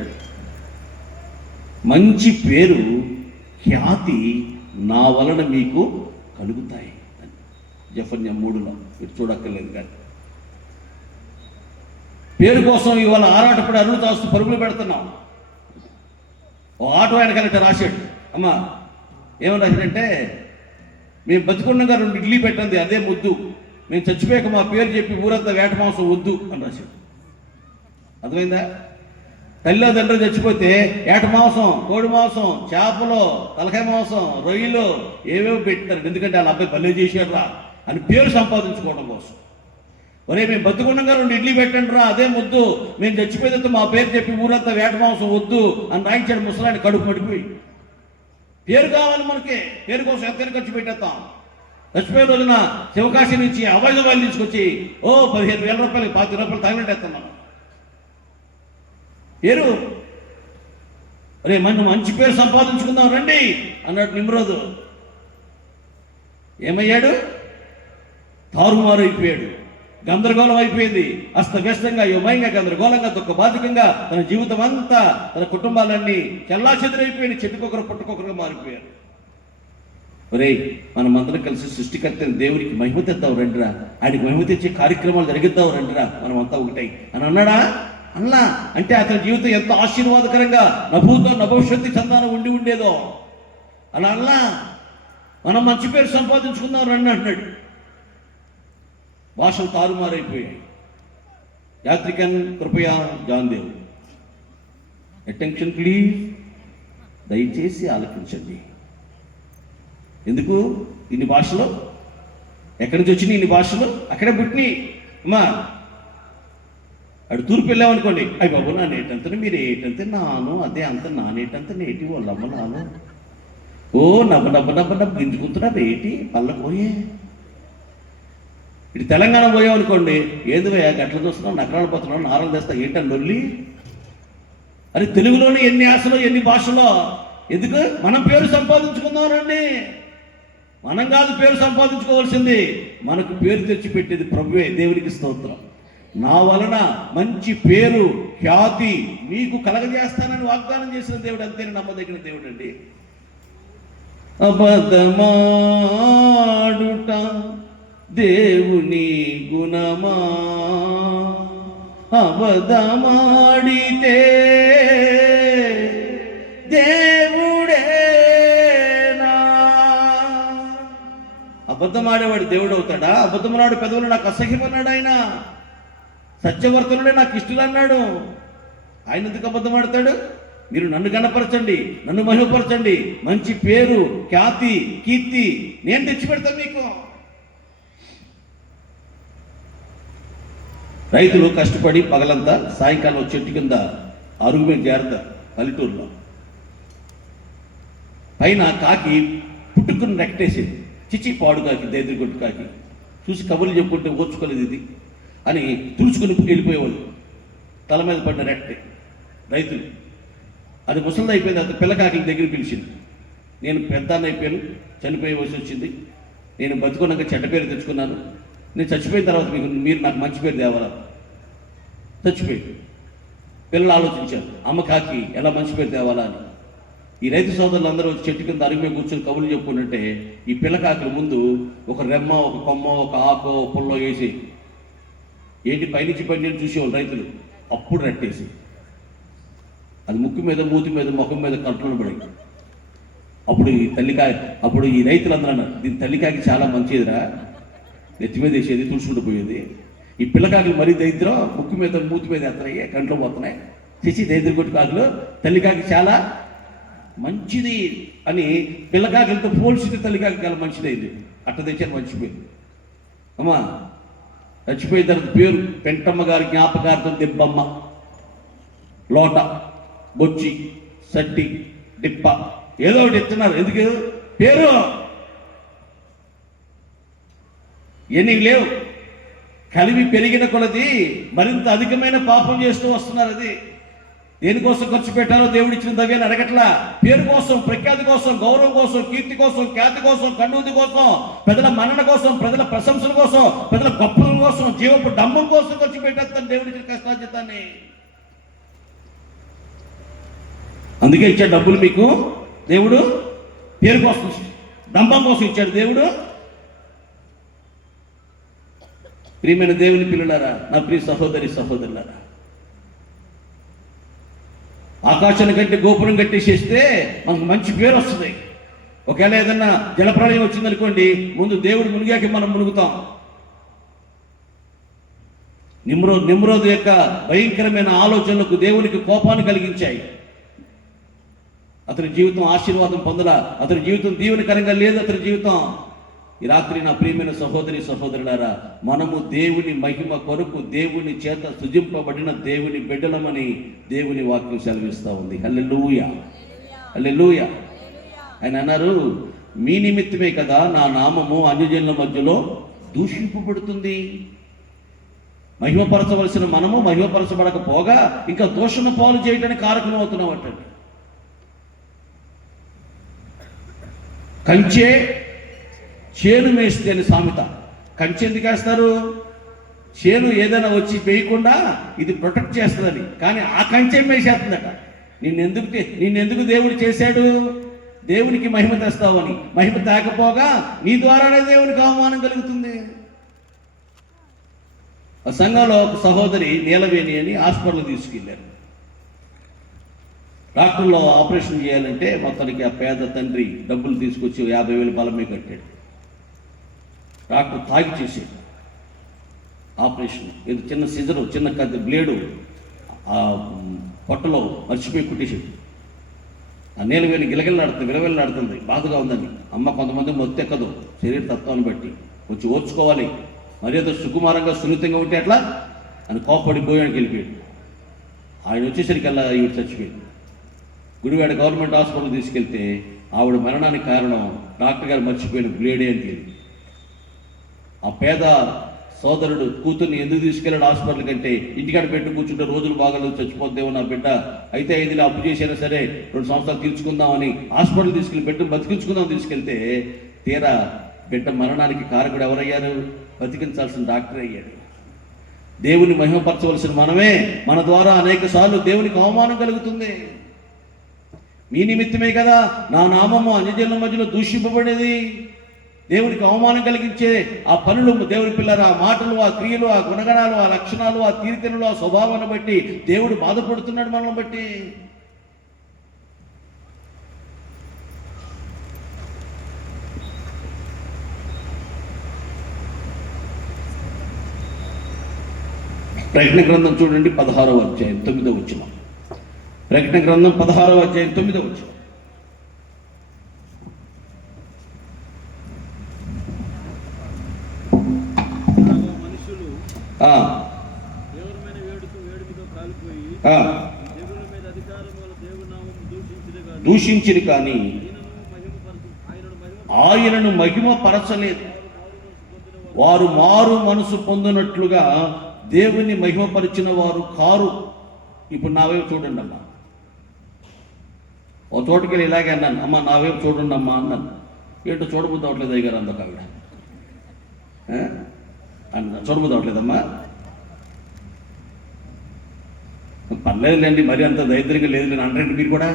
మంచి పేరు ఖ్యాతి నా వలన మీకు కలుగుతాయి. జఫన్య 3లో మీరు చూడక్కర్లేదు. కానీ పేరు కోసం ఇవాళ ఆరాటపడి అరువు తాస్తూ పరుగులు పెడుతున్నాం. ఓ ఆటో ఆయన కలెక్ట రాశాడు, అమ్మా ఏమని రాశాడంటే, మేము బతికుండగా 2 ఇడ్లీ పెట్టండి అదే ముద్దు, మేము చచ్చిపోయాక మా పేరు చెప్పి ఊరంతా వేట మాంసం వద్దు అని రాశాడు. అర్థమైందా? తల్లిదండ్రులు చచ్చిపోతే ఏట మాంసం, కోడి మాంసం, చేపలు, తలకాయ మాంసం, రొయ్యలు ఏవేవో పెట్టినారు. ఎందుకంటే వాళ్ళ అబ్బాయి భలే చేశాడు రా అని పేరు సంపాదించుకోవడం కోసం. ఒరే మేము బతుకుండగా 2 ఇడ్లీ పెట్టండి రా అదే ముద్దు, మేము చచ్చిపోయేందుకు మా పేరు చెప్పి ఊరంతా వేట మాంసం వద్దు అని రాయించాడు ముసలాన్ని కడుపు పడిపోయి. పేరు కావాలి మనకి, పేరు కోసం ఎంతైనా ఖర్చు పెట్టేస్తాం. చచ్చిపోయే రోజున శివకాశి నుంచి అవాయిద వాళ్ళు తీసుకొచ్చి 15,000 రూపాయలు 20 రూపాయలు తగినట్టేస్తాం మనం. పేరు అరే మంచి పేరు సంపాదించుకుందాం రండి అన్నాడు నిమ్రోదు. ఏమయ్యాడు? తారుమారు అయిపోయాడు, గందరగోళం అయిపోయింది, అస్తవ్యస్తంగా, యుమయంగా, గందరగోళంగా, దుఃఖబాధికంగా తన జీవితం అంతా, తన కుటుంబాలన్నీ చెల్లాచెదురైపోయి చెట్టుకొకరు పుట్టుకొకరుగా మారిపోయారు. ఒరే మనమందరం కలిసి సృష్టికర్తని దేవునికి మహిమ తెద్దాం రండిరా, ఆయనకి మహిమ తెచ్చే కార్యక్రమాలు జరిగిద్దాం రండిరా, మనం అంతా ఒకటై అని అన్నాడా? అన్నా అంటే అతని జీవితం ఎంత ఆశీర్వాదకరంగా నభూతో నభవిష్యత్తు చందాన ఉండేదో అలా అన్నా మనం మంచి పేరు సంపాదించుకుందాం రండి అంటున్నాడు. భాషలు తారుమారైపోయాయి. యాత్రికన్ కృపయా జాన్దేవ్, అటెన్షన్ ప్లీజ్, దయచేసి ఆలకించండి. ఎందుకు ఇన్ని భాషలు? ఎక్కడి నుంచి వచ్చినాయి ఇన్ని భాషలు? అక్కడే పుట్టినాయి. అమ్మా అటు తూర్పు వెళ్ళామనుకోండి, అయ్యి బాబు నా నేటంతా మీరు ఏటంతే నాను, అదే అంత నా నేటంతా నేటి వాళ్ళమ్మ నాను, ఓ నవ్వ గింజుకుంటున్నా రేటి పళ్ళ పోయే. ఇటు తెలంగాణ పోయామనుకోండి, ఏంది గట్ల చూస్తున్నాం, నగరాలు పోతున్నాం, నారలు తెస్తా ఏంటని నొల్లి. అది తెలుగులోనే ఎన్ని యాసలో ఎన్ని భాషలో. ఎందుకు? మనం పేరు సంపాదించుకుందాం రండి. మనం కాదు పేరు సంపాదించుకోవాల్సింది, మనకు పేరు తెచ్చిపెట్టేది ప్రభువే. దేవునికి స్తోత్రం. నా వలన మంచి పేరు ఖ్యాతి మీకు కలగజేస్తానని వాగ్దానం చేసిన దేవుడు, అంతేనే నమ్మదగిన దేవుడు అండి. అబద్ధమాడుట దేవుని గుణమా, అబద్ధమాడితే దేవుడేనా? అబద్ధమాడేవాడు దేవుడు అవుతాడా? అబద్ధమాడు పెదవులు నాకు అసహ్యమన్నాడు ఆయన. సత్యవర్తనుడే నాకు ఇష్టలు అన్నాడు. ఆయన ఎందుకు అబద్ధం ఆడతాడు? మీరు నన్ను గణపరచండి, నన్ను మహిమపరచండి, మంచి పేరు ఖ్యాతి కీర్తి నేను తెచ్చిపెడతాను మీకు. రైతులు కష్టపడి పగలంతా సాయంకాలం చెట్టు కింద అరుగు మీద చేరతారు పల్లెటూరులో. పైన కాకి పుట్టుకుని రెక్టేసింది. చిచి పాడు కాకి, దైద్రగొట్టు కాకి. చూసి కబుర్లు చెప్పుకుంటే ఓర్చుకోలేదు ఇది అని తుడుచుకుని వెళ్ళిపోయేవాళ్ళు. తల మీద పడిన రెట్టే రైతులు. అది ముసలిది అయిపోయింది. అంత పిల్లకాకి దగ్గర పిలిచింది. నేను పెద్దాన్ని అయిపోయాను, చనిపోయే వయసు వచ్చింది, నేను బతుకున్నాక చెడ్డ పేరు తెచ్చుకున్నాను, నేను చచ్చిపోయిన తర్వాత మీరు నాకు మంచి పేరు తేవాలా. చచ్చిపోయింది. పిల్లలు ఆలోచించారు, అమ్మ కాకి ఎలా మంచి పేరు తేవాలా అని. ఈ రైతు సోదరులు అందరూ వచ్చి చెట్టు కింద అరిగి మీద కూర్చొని కబుర్లు చెప్పుకుంటుంటే ఈ పిల్లకాకుల ముందు ఒక రెమ్మ, ఒక కొమ్మ, ఒక ఆకు, ఒక పుల్లో వేసి ఏంటి పైనుంచి పైన చూసేవాళ్ళు రైతులు. అప్పుడు రెట్టేసి అది ముక్కు మీద, మూతి మీద, ముఖం మీద కంట్రోల్ పడి అప్పుడు ఈ రైతులందరూ అన్నారు, దీని తల్లికాకి చాలా మంచిదిరా, నెత్తి మీద వేసేది, తుడుచుకుంటూ పోయేది. ఈ పిల్లకాకులు మరీ దరిద్రం, ముక్కు మీద మూతి మీద ఎత్తనాయి, కంట్లో పోతున్నాయి, చేసి దరిద్ర కొట్టు కాకులు, తల్లికాకి చాలా మంచిది అని పిల్లకాకులతో పోల్చితే తల్లికాకి చాలా మంచిదైంది. అట్ట తెచ్చాను మంచిపోయింది. అమ్మా చచ్చిపోయిన తర్వాత పేరు పెంటమ్మ గారి జ్ఞాపకార్థం దెబ్బమ్మ. లోట, బొచ్చి, సట్టి, డిప్ప ఏదో ఒకటి ఎత్తున్నారు. ఎందుకు? పేరు. ఎన్ని లేవు. కలివి పెరిగిన కొలది మరింత అధికమైన పాపం చేస్తూ వస్తున్నారు. అది దేనికోసం ఖర్చు పెట్టారో దేవుడిచ్చిన దవ్యాన్ని అడగట్లా. పేరు కోసం, ప్రఖ్యాతి కోసం, గౌరవం కోసం, కీర్తి కోసం, ఖ్యాతి కోసం, కన్నుంది కోసం, ప్రజల మన్నన కోసం, ప్రజల ప్రశంసల కోసం, ప్రజల గొప్పల కోసం, జీవపు డంబం కోసం ఖర్చు పెట్టేస్తాను దేవుడిచ్చిన కష్టార్జితాన్ని. అందుకే ఇచ్చాడు డబ్బులు మీకు దేవుడు. పేరు కోసం, డంబం కోసం ఇచ్చాడు దేవుడు. ప్రియమైన దేవుని పిల్లలారా, నా ప్రియ సహోదరి సహోదరులారా, ఆకాశాన్ని కట్టి గోపురం కట్టేసేస్తే మనకు మంచి పేరు వస్తుంది. ఒకవేళ ఏదన్నా జలప్రళయం వచ్చిందనుకోండి, ముందు దేవుడు మునిగాక మనం మునుగుతాం. నిమ్రోదు యొక్క భయంకరమైన ఆలోచనలకు దేవునికి కోపాన్ని కలిగించాయి. అతని జీవితం ఆశీర్వాదం పొందలా, అతని జీవితం దీవెనకరంగా లేదు. అతని జీవితం ఈ రాత్రి నా ప్రియమైన సహోదరి సహోదరులారా, మనము దేవుని మహిమ కొరకు దేవుని చేత సృజింపబడిన దేవుని బిడ్డలమని దేవుని వాక్యం సెలవిస్తూ ఉంది. హల్లెలూయా, హల్లెలూయా. ఆయన అన్నారు, మీ నిమిత్తమే కదా నా నామము అన్యజనుల మధ్యలో దూషింపబడుతుంది. మహిమపరచవలసిన మనము మహిమపరచబడకపోగా ఇంకా దోషణ పాలు చేయడానికి కారకం అవుతున్నాం అంటండి. కంచే చేను మేస్తే అని సామెత. కంచె ఎందుకు వేస్తారు? చేను ఏదైనా వచ్చి వేయకుండా ఇది ప్రొటెక్ట్ చేస్తుందని. కానీ ఆ కంచె వేసేస్తుందట. నిన్నెందుకు దేవుడు చేశాడు? దేవునికి మహిమ తెస్తావని. మహిమ తేకపోగా నీ ద్వారానే దేవునికి అవమానం కలుగుతుంది. ఆ సంఘంలో ఒక సహోదరి నీలవేణి అని హాస్పిటల్ తీసుకెళ్ళారు. డాక్టర్లో ఆపరేషన్ చేయాలంటే మొత్తానికి ఆ పేద తండ్రి డబ్బులు తీసుకొచ్చి 50,000 బలమే కట్టాడు. డాక్టర్ తాగి చేసాడు ఆపరేషన్. ఇది చిన్న సిజరు, చిన్న బ్లేడు ఆ పొట్టలో మర్చిపోయి కుట్టేసాడు. ఆ నీలవేణి విలవిల్లాడుతుంది, బాధగా ఉందని. అమ్మ కొంతమంది మొత్తెక్కదు శరీర తత్వాన్ని బట్టి, వచ్చి ఓర్చుకోవాలి. మర్యాద సుకుమారంగా సున్నితంగా ఉంటే అట్లా అని కోపడిపోయానికి వెళ్ళిపోయాడు. ఆయన వచ్చేసరికల్లా ఈవిడ చచ్చిపోయాడు. గుడివాడ గవర్నమెంట్ హాస్పిటల్ తీసుకెళ్తే ఆవిడ మరణానికి కారణం డాక్టర్ గారు మర్చిపోయిన బ్లేడే అని తెలియదు. ఆ పేద సోదరుడు కూతుర్ని ఎందుకు తీసుకెళ్ళాడు హాస్పిటల్ కంటే, ఇంటికాడ పెట్టి కూర్చుంటే రోజులు బాగాలేదు, చచ్చిపోద్దేమో నా బిడ్డ, అయితే 5 అప్పు చేసినా సరే 2 సంవత్సరాలు తీర్చుకుందామని హాస్పిటల్ తీసుకెళ్ళి బిడ్డ బతికించుకుందాం తీసుకెళ్తే, తీరా బిడ్డ మరణానికి కారకుడు ఎవరయ్యారు? బతికించాల్సిన డాక్టర్ అయ్యాడు. దేవుని మహిమపరచవలసిన మనమే మన ద్వారా అనేక సార్లు దేవునికి అవమానం కలుగుతుంది. మీ నిమిత్తమే కదా నా నామము అన్యజనుల మధ్యలో దూషింపబడేది. దేవునికి అవమానం కలిగించే ఆ పనులు, దేవుని పిల్లలు, ఆ మాటలు, ఆ క్రియలు, ఆ గుణగణాలు, ఆ లక్షణాలు, ఆ కీర్తనలు, ఆ స్వభావాన్ని బట్టి దేవుడు బాధపడుతున్నాడు మనల్ని బట్టి. ప్రకటన గ్రంథం చూడండి, 16వ అధ్యాయం 9వ వచనం. ప్రకటన గ్రంథం 16వ అధ్యాయం 9వ వచనం. దూషించిరి కానీ ఆయనను మహిమపరచలేదు. వారు మారు మనసు పొందినట్లుగా దేవుని మహిమపరిచిన వారు కారు. ఇప్పుడు నా వైపు చూడండి అమ్మా. ఓ చోటుకి వెళ్ళి ఇలాగే అన్నాను, అమ్మ నా వైపు చూడండి అమ్మా అన్నాను. ఏంటో చూడబుద్ధి అవట్లేదు అయ్యారు అందొక ఆవిడ అన్న. చూడబుద్ధి అవట్లేదమ్మా. పర్లేదులేండి, మరి అంత దరిద్రంగా లేదు, నేను అంటారండి మీరు కూడా.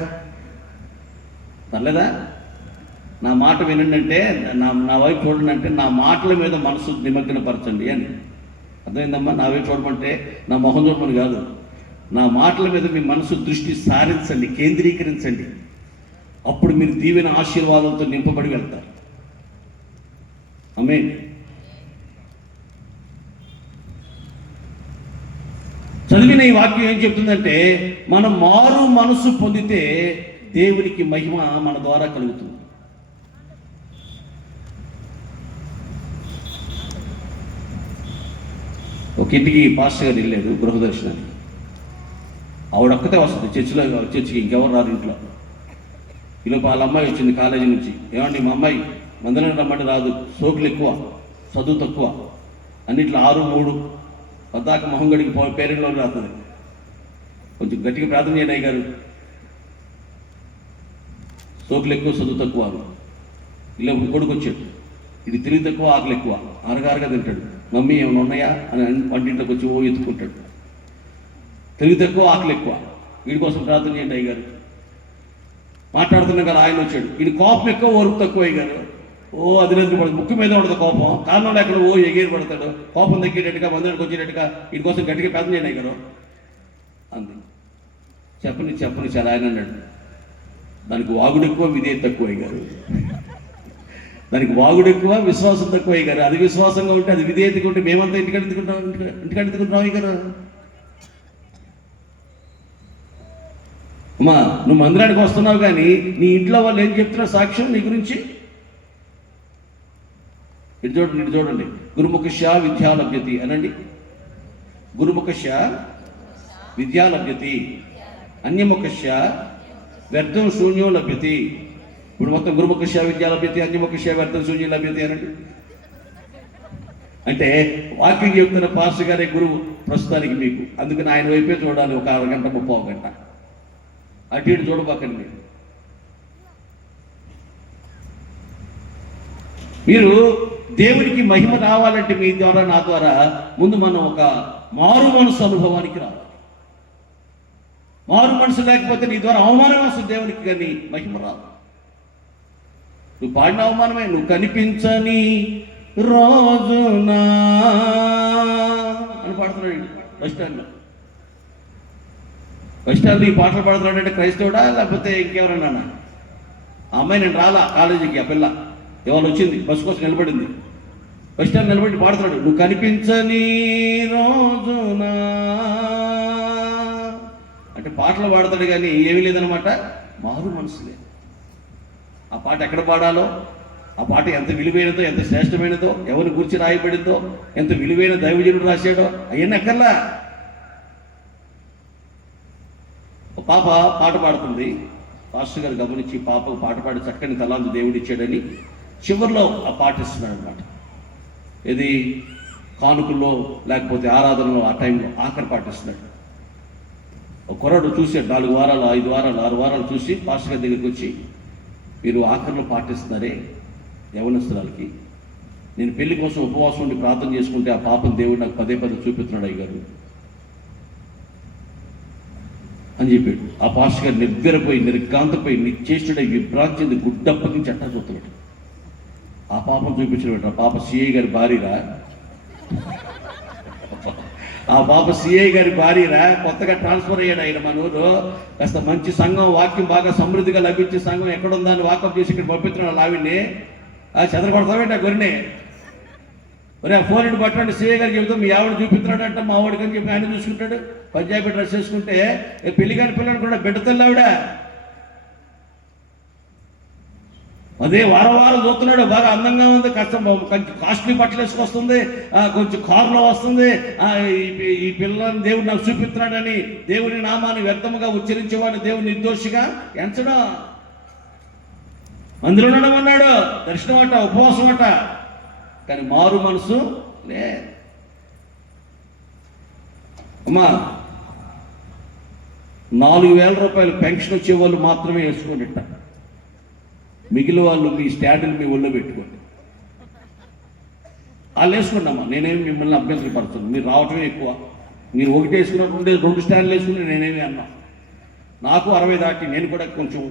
పర్లేదా? నా మాట వినండి అంటే, నా వైపు చూడండి అంటే, నా మాటల మీద మనసు నిమగ్నపరచండి అని అర్థమైందమ్మా. నా వైపు చూడమంటే నా మొహం చూడమని కాదు, నా మాటల మీద మీ మనసు దృష్టి సారించండి, కేంద్రీకరించండి. అప్పుడు మీరు దీవెన ఆశీర్వాదంతో నింపబడి వెళ్తారు. ఆమేన్. చదివిన ఈ వాక్యం ఏం చెప్తుందంటే, మనం మారు మనసు పొందితే దేవునికి మహిమ మన ద్వారా కలుగుతుంది. ఒక ఇంటికి పాస్టర్ గారు వెళ్ళాడు గృహదర్శనానికి. ఆవిడొక్కతే వస్తుంది చర్చికి ఇంకెవరు రారు ఇంట్లో. ఈలోపు వాళ్ళ అమ్మాయి వచ్చింది కాలేజీ నుంచి. ఏమండి మా అమ్మాయి మందిరం రమ్మంటే రాదు, సోకులు ఎక్కువ, చదువు తక్కువ, అన్నిట్లో 6, 3 పద్దాక మొహంగడికి పేరెంట్లో రాస్తుంది. కొంచెం గట్టిగా ప్రార్థన చేయండి అయ్య గారు. సోకులు ఎక్కువ, చదువు తక్కువ. ఇలా కొడుకు వచ్చాడు, ఇది తెలివి తక్కువ, ఆకలి ఎక్కువ, అరగారుగా తింటాడు. మమ్మీ ఏమైనా ఉన్నాయా అని వంటింట్లోకి వచ్చి ఎత్తుకుంటాడు. తెలివి తక్కువ, ఆకలి ఎక్కువ, వీడి కోసం ప్రార్థన చేయండి అయ్య గారు. మాట్లాడుతున్నా కదా ఆయన వచ్చాడు. వీడి కోపం ఎక్కువ, ఓర్పు తక్కువ అయ్య గారు. అది లేదు పడదు, ముక్కు మీద ఉండదు కోపం, కారణం లేకుండా ఎగిరి పడతాడు. కోపం తగ్గేటట్టుగా, మందిరానికి వచ్చేటట్టుగా వీడి కోసం గట్టిగా ప్రార్థన చేయండి అయ్య గారు అంది. చెప్పని చాలా ఆయన అన్నాడు, దానికి వాగుడు ఎక్కువ, విధేయత తక్కువ అయ్య గారు. దానికి వాగుడు ఎక్కువ, విశ్వాసం తక్కువ అయ్య గారు. అది విశ్వాసంగా ఉంటే, అది విధేయతగా ఉంటే మేమంతా ఇంటికి ఎందుకుంటున్నాం అయ్య గారు. అమ్మా నువ్వు మందిరానికి వస్తున్నావు కానీ నీ ఇంట్లో వాళ్ళు ఏం చెప్తున్నా సాక్ష్యం నీ గురించి? ఇటు చూడండి. గురుముఖశ విద్యాలభ్యతి అనండి. గురుముఖశ విద్యాలభ్యతి, అన్యముఖశ వ్యర్థం శూన్యం లభ్యతి. ఇప్పుడు మొత్తం గురుముఖశ విద్యాలభ్యతి, అన్యముఖశ వ్యర్థం శూన్యం లభ్యతి అనండి. అంటే వాక్యం చెప్తున్న పాస్టర్ గారే గురువు ప్రస్తుతానికి మీకు. అందుకని ఆయన వైపే చూడాలి ఒక అరగంట, 30 గంట. అటు ఇటు చూడబాకండి. మీరు దేవునికి మహిమ రావాలంటే మీ ద్వారా, నా ద్వారా ముందు మనం ఒక మారు మనసు అనుభవానికి రావాలి. మారు మనసు లేకపోతే నీ ద్వారా అవమానం వస్తుంది దేవునికి, కానీ మహిమ రాదు. నువ్వు పాడిన అవమానమే. నువ్వు కనిపించని రోజునా అని పాడుతున్నాడు బస్ స్టాండ్లో. బస్ స్టాండ్లో ఈ పాటలు పాడుతున్నాడంటే క్రైస్తవుడా లేకపోతే ఇంకెవరన్నా? ఆ అమ్మాయి నేను రాలా కాలేజీకి, ఆ పిల్ల ఇవాళ వచ్చింది, బస్సు కోసం నిలబడింది, బస్ స్టాండ్ నిలబడి పాడుతున్నాడు, నువ్వు కనిపించని రోజునా అంటే పాటలు పాడతాడు కానీ ఏమీ లేదనమాట, మారు మనసు లేదు. ఆ పాట ఎక్కడ పాడాలో, ఆ పాట ఎంత విలువైనదో, ఎంత శ్రేష్టమైనదో, ఎవరి గురించి రాయబడిందో, ఎంత విలువైన దైవజనుడు రాశాడో అవన్నీ ఎక్కర్లా. ఒక పాప పాట పాడుతుంది, పాస్టర్ గారు గమనించి పాపకు పాట పాడి చక్కని తలాంతు దేవుడు ఇచ్చాడని చివరిలో ఆ పాట ఇస్తున్నాడు అనమాట. ఇది కానుకల్లో లేకపోతే ఆరాధనలో ఆ టైంలో ఆఖరి పాట ఇస్తున్నాడు. ఒక కుర్రాడు చూశాడు, 4 వారాలు 5 వారాలు 6 వారాలు చూసి పాస్టర్ గారి దగ్గరికి వచ్చి, మీరు ఆఖరిలో పాటిస్తున్నారే యవనస్తురాలకి, నేను పెళ్లి కోసం ఉపవాసం ఉండి ప్రార్థన చేసుకుంటే ఆ పాపను దేవుడు నాకు పదే చూపిస్తున్నాడు అయ్య గారు అని చెప్పాడు. ఆ పాస్టర్ గారు నిద్రపోయి నిర్గాంతపోయి నిశ్చేష్టుడై విభ్రాంతింది, గుడ్డప్పగించి అట్టా చూస్తున్నాడు. ఆ పాపను చూపించిన ఆ పాప సిఐ గారి భార్యరా, ఆ పాప సిఐ గారి భార్యరా, కొత్తగా ట్రాన్స్ఫర్ అయ్యాడు ఆయన మన ఊరు. కాస్త మంచి సంఘం, వాక్యం బాగా సమృద్ధిగా లభించే సంఘం ఎక్కడుందని వాకప్ చేసి ఇక్కడ పంపిస్తున్నాడు. ఆవిడ్ని చెదరగొడతావేంటి ఆ గొర్రెని? మరి ఆ ఫోన్ ఇంటి పట్టండి, సిఐ గారికి చెబుతాం మీ ఆవిడ చూపిస్తున్నాడంట, మా ఆవిడకి అని చెప్పి ఆయన చూసుకుంటాడు. పంజాబీ డ్రెస్ వేసుకుంటే పెళ్లి కాని పిల్లలు కూడా బిడ్డతల్లి ఆవిడ. అదే వారం చూస్తున్నాడు, బాగా అందంగా ఉంది, కొంచెం కాస్ట్లీ బట్టలు వేసుకొస్తుంది, కొంచెం కారులో వస్తుంది. ఈ పిల్లలను దేవుడు నాకు చూపిస్తున్నాడని దేవుని నామాన్ని వ్యర్థముగా ఉచ్చరించేవాడు దేవుని నిర్దోషిగా ఎంచడం. అందులో ఉండడం అన్నాడు, దర్శనం అట, ఉపవాసం అట, కానీ మారు మనసు లే. అమ్మా 4,000 రూపాయలు పెన్షన్ వచ్చే వాళ్ళు మాత్రమే వేసుకోండి, మిగిలిన వాళ్ళు మీ స్టాండ్ని మీ ఒళ్ళో పెట్టుకోండి. వాళ్ళు వేసుకోండి అమ్మా, నేనేమి మిమ్మల్ని అభ్యంతరపడుతున్నాను. మీరు రావటమే ఎక్కువ, మీరు ఒకటి వేసుకున్నట్టుండే 2 స్టాండ్లు వేసుకుని నేనేమి అన్నా. నాకు 60 దాటి నేను కూడా కొంచెం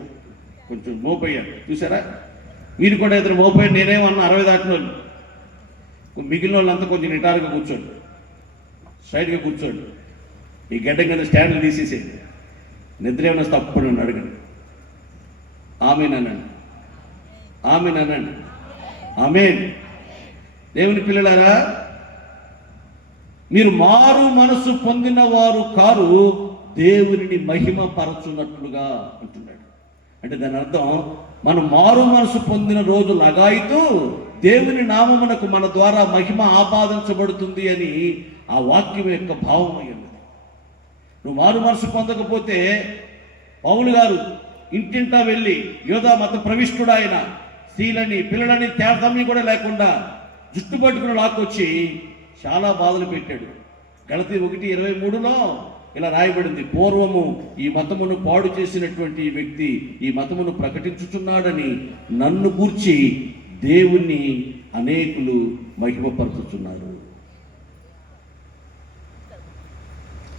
మోపోయాను, చూసారా? మీరు కూడా ఇద్దరు మోపోయారు, నేనేమన్నా 60 దాటిన వాళ్ళు. మిగిలిన వాళ్ళంతా కొంచెం నిటారుగా కూర్చోండి, స్ట్రైట్గా కూర్చోండి. ఈ గడ్డ కింద స్టాండ్లు తీసేసేది. నిద్ర ఏమైనా తప్పని అడగండి. ఆమెనండి, ఆమెనండి, ఆమెన్. దేవుని పిల్లలారా, మీరు మారు మనసు పొందిన వారు కారు, దేవునిని మహిమ పరచున్నట్లుగా అంటున్నాడు. అంటే దాని అర్థం, మనం మారు మనసు పొందిన రోజు లగాయితూ దేవుని నామమునకు మన ద్వారా మహిమ ఆపాదించబడుతుంది అని ఆ వాక్యం యొక్క భావం అయ్యింది. నువ్వు మారు మనసు పొందకపోతే పౌలు గారు ఇంటింటా వెళ్ళి యోధా మత ప్రవిష్టుడు ఆయన, స్త్రీలని పిల్లలని తారతమ్యం కూడా లేకుండా జుట్టు పట్టుకుని లాక్కొచ్చి చాలా బాధలు పెట్టాడు. గలతీ 1:23లో ఇలా రాయబడింది, పూర్వము ఈ మతమును పాడు చేసినటువంటి ఈ వ్యక్తి ఈ మతమును ప్రకటించుచున్నాడని నన్ను గూర్చి దేవుణ్ణి అనేకులు మహిమపరచుచున్నారు.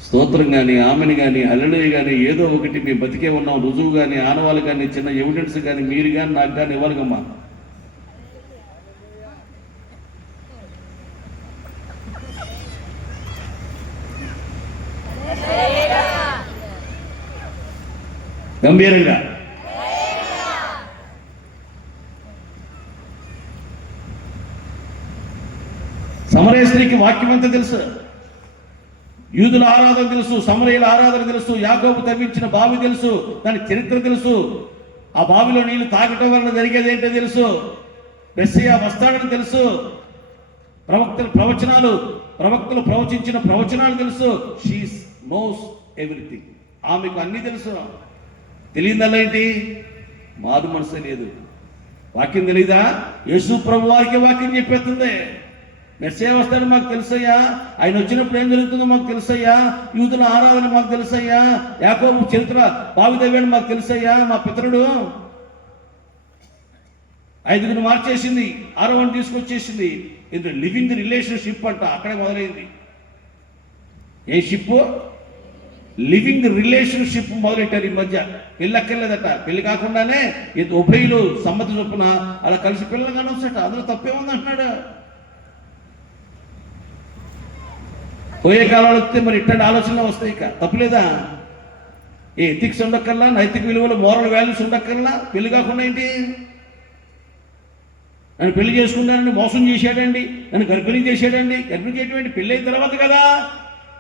స్తోత్రం కానీ, ఆమెని కానీ, హల్లెలూయా కానీ ఏదో ఒకటి మేము బతికే ఉన్నాం రుజువు కానీ, ఆనవాళ్ళు కానీ, చిన్న ఎవిడెన్స్ కానీ మీరు కానీ నాకు కానీ ఇవ్వాలిగమ్మా. గంభీరంగా సమరయ స్త్రీకి వాక్యం ఎంత తెలుసు, యూదుల ఆరాధన తెలుసు, సమరయుల ఆరాధన తెలుసు, యాకోబు తవ్వించిన బావి తెలుసు, దాని చరిత్ర తెలుసు, ఆ బావిలో నీళ్లు తాగటం వలన జరిగేది ఏంటో తెలుసు, మెస్సియా వస్తాడని తెలుసు, ప్రవక్తలు ప్రవచించిన ప్రవచనాలు తెలుసు. She knows everything. ఆమెకు అన్నీ తెలుసు. తెలియదల్లా ఏంటి? మారు మనసు లేదు. వాక్యం తెలీదా? యేసు ప్రభు వారికి వాక్యం చెప్పేస్తుంది. మెస్సే వస్తాడు మాకు తెలుసయ్యా, ఆయన వచ్చినప్పుడు ఏం జరుగుతుందో మాకు తెలుసయ్యా, యూదుల ఆరాధన మాకు తెలుసయ్యా, యాకోబు చరిత్ర బావి తవ్వాడు మాకు తెలుసయ్యా. మా పితరుడు 5గురు మార్చేసింది, 6వ తీసుకొచ్చేసింది. ఇది లివింగ్ రిలేషన్షిప్ అంట. అక్కడే మొదలైంది. ఏ షిప్? లివింగ్ రిలేషన్షిప్ మొదలెట్టారు ఈ మధ్య. పెళ్ళి అక్కర్లేదట, పెళ్లి కాకుండానే ఉభయులు సమ్మతి చొప్పున అలా కలిసి పిల్లలు కానొచ్చట. అందులో తప్పే ఉందంటున్నాడు. పోయే కాలంలో వస్తే మరి ఇట్లాంటి ఆలోచనలు వస్తాయి. ఇక తప్పులేదా? ఏ ఎథిక్స్ ఉండక్కర్లా, నైతిక విలువలు, మోరల్ వాల్యూస్ ఉండక్కర్లా. పెళ్లి కాకుండా ఏంటి? నన్ను పెళ్లి చేసుకున్నానని మోసం చేశాడండి, నన్ను గర్భిణీ చేశాడండి. గర్భిణీ చేయడం పెళ్ళి అయిన తర్వాత కదా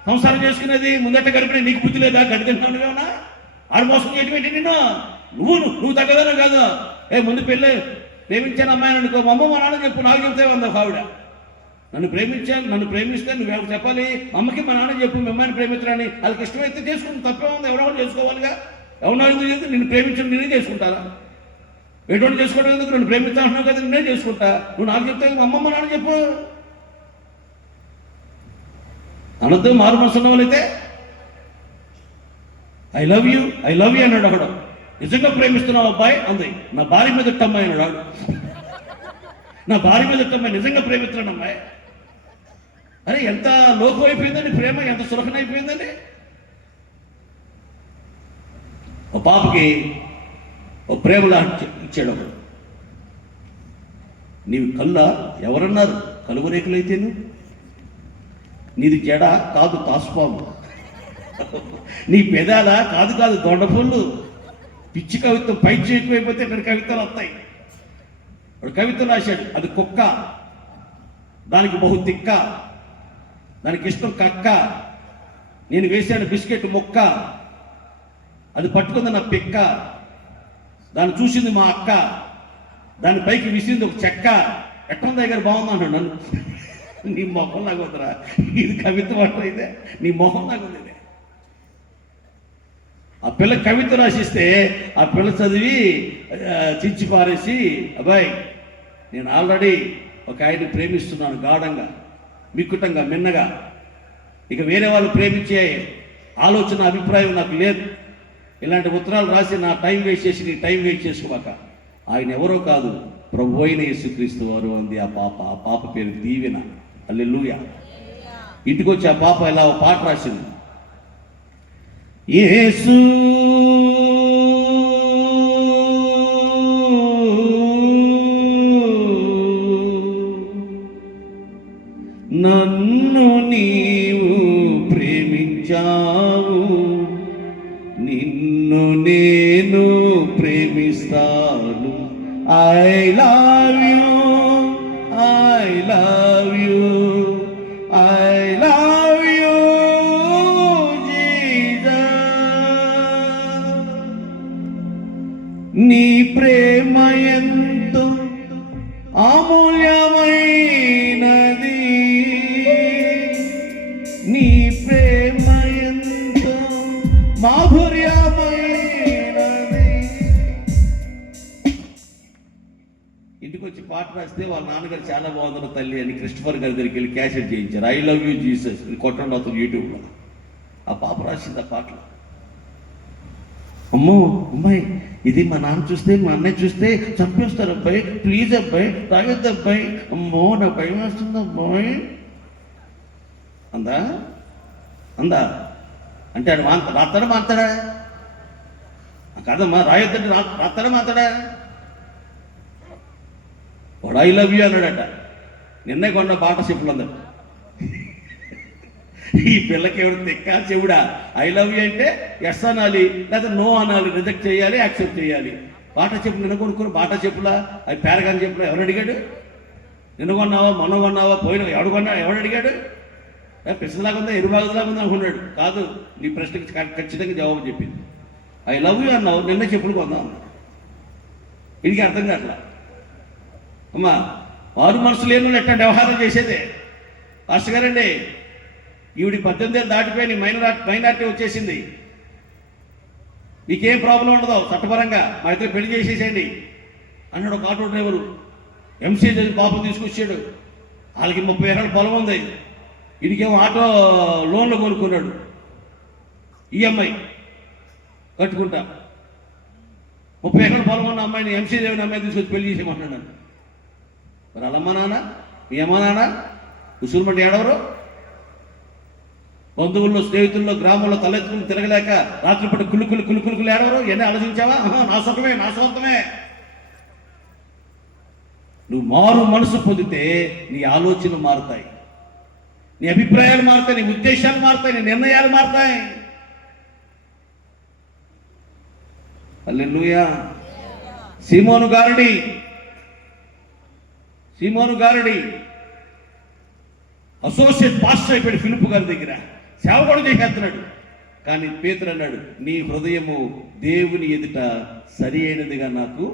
సంసారం చేసుకునేది. ముందట గర్భిణీ నీకు బుద్ధి లేదా? గడి తింటున్నాను కావునా ఆడు మోసం చేయడం ఏంటి? నువ్వు తగ్గదను కాదు. ముందు పెళ్ళి ప్రేమించాను అమ్మాయిని అనుకో, మా అమ్మ మా నాన్న చెప్పు, నాకు చెప్తే వంద ఆవిడ. నన్ను ప్రేమిస్తే నువ్వు ఎవరు చెప్పాలి? అమ్మకి మా నాన్న చెప్పు మీ అమ్మాయిని ప్రేమించడాని. వాళ్ళకి ఇష్టమైతే చేసుకుని తప్పే ఉంది. ఎవరెవరు చేసుకోవాలిగా. ఎవరో ఎందుకు చేస్తే నిన్ను ప్రేమించడం నేనే చేసుకుంటారా? ఎటువంటి చేసుకోవడం ఎందుకు? నన్ను ప్రేమిస్తా అంటున్నావు కదా, నేనే చేసుకుంటా. నువ్వు నాకు చెప్తే మా అమ్మ మా నాన్న చెప్పు అనొద్దు. మారు మనసు ఉన్న వాళ్ళైతే ఐ లవ్ యూ అన్నాడు ఒకడు. నిజంగా ప్రేమిస్తున్నావు అబ్బాయి అంది. నా భార్య మీద అమ్మాయి అన్నాడు. నా భార్య మీద అమ్మాయి నిజంగా ప్రేమిస్తున్నాడు అమ్మాయి. అరే ఎంత లోకం అయిపోయిందండి ప్రేమ, ఎంత సులభన అయిపోయిందండి. ఓ పాపకి ఓ ప్రేమలా ఇచ్చాడు ఒకడు. నీవు కళ్ళ ఎవరన్నారు? కలుగు రేకులైతేను. నీది జడ కాదు తాసుపాము. నీ పెదాల కాదు దొండపళ్ళు. పిచ్చి కవిత్వం పైచి ఎక్కువైపోతే ఇక్కడ కవితలు వస్తాయి. వాడు కవిత్వం రాశాడు. అది కుక్క, దానికి బహు తిక్క, దానికి ఇష్టం కక్క. నేను వేశాను బిస్కెట్ మొక్క, అది పట్టుకుంది నా పిక్క. దాన్ని చూసింది మా అక్క, దాని పైకి విసింది ఒక చెక్క. ఎట్లా దగ్గర బాగుంది అంటాడు నన్ను. నీ మొహం లాగొద్దురా, ఇది కవిత్వం అట్లయితే నీ మొహం లాగుంది. ఆ పిల్ల కవిత్వం రాసిస్తే ఆ పిల్ల చదివి చించి పారేసి, అబ్బాయి నేను ఆల్రెడీ ఒక ఆయన్ని ప్రేమిస్తున్నాను గాఢంగా, మిక్కుటంగా, మిన్నగా. ఇక వేరే వాళ్ళు ప్రేమించే ఆలోచన, అభిప్రాయం నాకు లేదు. ఇలాంటి ఉత్తరాలు రాసి నా టైం వేస్ట్ చేసి నీ టైం వేస్ట్ చేసుకోక. ఆయన ఎవరో కాదు, ప్రభు అయిన యేసుక్రీస్తు వారు అంది ఆ పాప. ఆ పాప పేరు దీవెన. హల్లెలూయా. ఇంటికి వచ్చి ఆ పాప ఇలా ఒక పాట రాసింది. యేసు నన్ను నీవు ప్రేమించావు, నిన్ను నేను ప్రేమిస్తాను. I love you, I love you, I love you Jesus. నీ ప్రేమ ఎంతో అమూల్యమైనది, నీ ప్రేమ ఎంతో ఇంటికి వచ్చి పాట రాస్తే వాళ్ళ నాన్నగారు చాలా బాగుందన్న తల్లి అని క్రిస్టఫర్ గారి దగ్గరికి వెళ్ళి క్యాసెట్ చేయించారు. ఐ లవ్ యూ జీసస్ కొట్టండి అతను యూట్యూబ్లో. ఆ పాప రాసింది ఆ పాటలు. అమ్మో అమ్మాయి, ఇది మా నాన్న చూస్తే మా అన్నయ్య చూస్తే చంపేస్తారు అబ్బాయి, ప్లీజ్ అబ్బాయి తాగొద్దు అబ్బాయి, అమ్మో నా భయం వేస్తుంది అబ్బాయి అందా అందా అంటే ఆడు రాస్తాడా మాట్లాడా కాదమ్మా, రాయొద్దంటే రాస్తాడా మాట్లాడా. వాడు ఐ లవ్ యూ అన్నాడట. నిన్నే కొన్న పాట చెప్పులు అందరు. ఈ పిల్లకి ఎవరు తెక్క చెవుడా? ఐ లవ్ యూ అంటే ఎస్ అనాలి, లేదా నో అనాలి, రిజెక్ట్ చేయాలి, యాక్సెప్ట్ చేయాలి. పాట చెప్పు నిన్న కొనుక్కుని బాట చెప్పులా, అది పేరగాని చెప్పులా ఎవరు అడిగాడు? నిన్న కొన్నావా మొన్న కొన్నావా పోయిన ఎవడు అడిగాడు? ప్రశ్నలాగా ఉందా ఎరుబాగులాగా ఉందా అనుకున్నాడు. కాదు, నీ ప్రశ్నకి ఖచ్చితంగా జవాబు చెప్పింది. ఐ లవ్ యూ అన్నావు, నిన్న చెప్పులు కొందాం. వీడికి అర్థం కావట్లా. అమ్మా, వారు మనసు లేని ఎట్టండి వ్యవహారం చేసేదే. పాస్టర్ గారండి, ఈవిడి 18 ఏళ్ళు దాటిపోయి మైనార్టీ వచ్చేసింది, నీకేం ప్రాబ్లం ఉండదు చట్టపరంగా, మా ఇద్దరు పెళ్లి చేసేసేయండి అన్నాడు ఒక ఆటో డ్రైవరు. ఎంసీ పాపం తీసుకొచ్చాడు. వాళ్ళకి 30 ఎకరాల పొలం ఉంది. వీడికేమో ఆటో లోన్లు కొనుక్కున్నాడు, ఈఎంఐ కట్టుకుంటా. 30 ఎకరాల పొలం ఉన్న అమ్మాయిని, ఎంసీ దేవిని అమ్మాయిని తీసుకొచ్చి పెళ్లి చేసేయమంటున్నాడు. మరి అల్లమ్మ నాన్న, మీ అమ్మ నాన్న ఉసురుమంటే ఏడవరు? బంధువుల్లో, స్నేహితుల్లో, గ్రామంలో తలెత్తుకుని తిరగలేక రాత్రిపూట కులుకులు ఏడవరు? ఇవన్నీ ఆలోచించావా? నా సుఖమే, నా సొంతమే. నువ్వు మారు మనసు పొందితే నీ ఆలోచనలు మారుతాయి, నీ అభిప్రాయాలు మారుతాయి, నీ ఉద్దేశాలు మారుతాయి, నీ నిర్ణయాలు మారుతాయి. హల్లెలూయా. సీమోను గారడి అసోసియేట్ పాస్టర్ అయిపోయాడు ఫిలిప్పు గారి దగ్గర, సేవ కూడా చేసేస్తున్నాడు. కానీ పేతురు అన్నాడు, నీ హృదయము దేవుని ఎదుట సరి అయినదిగా నాకు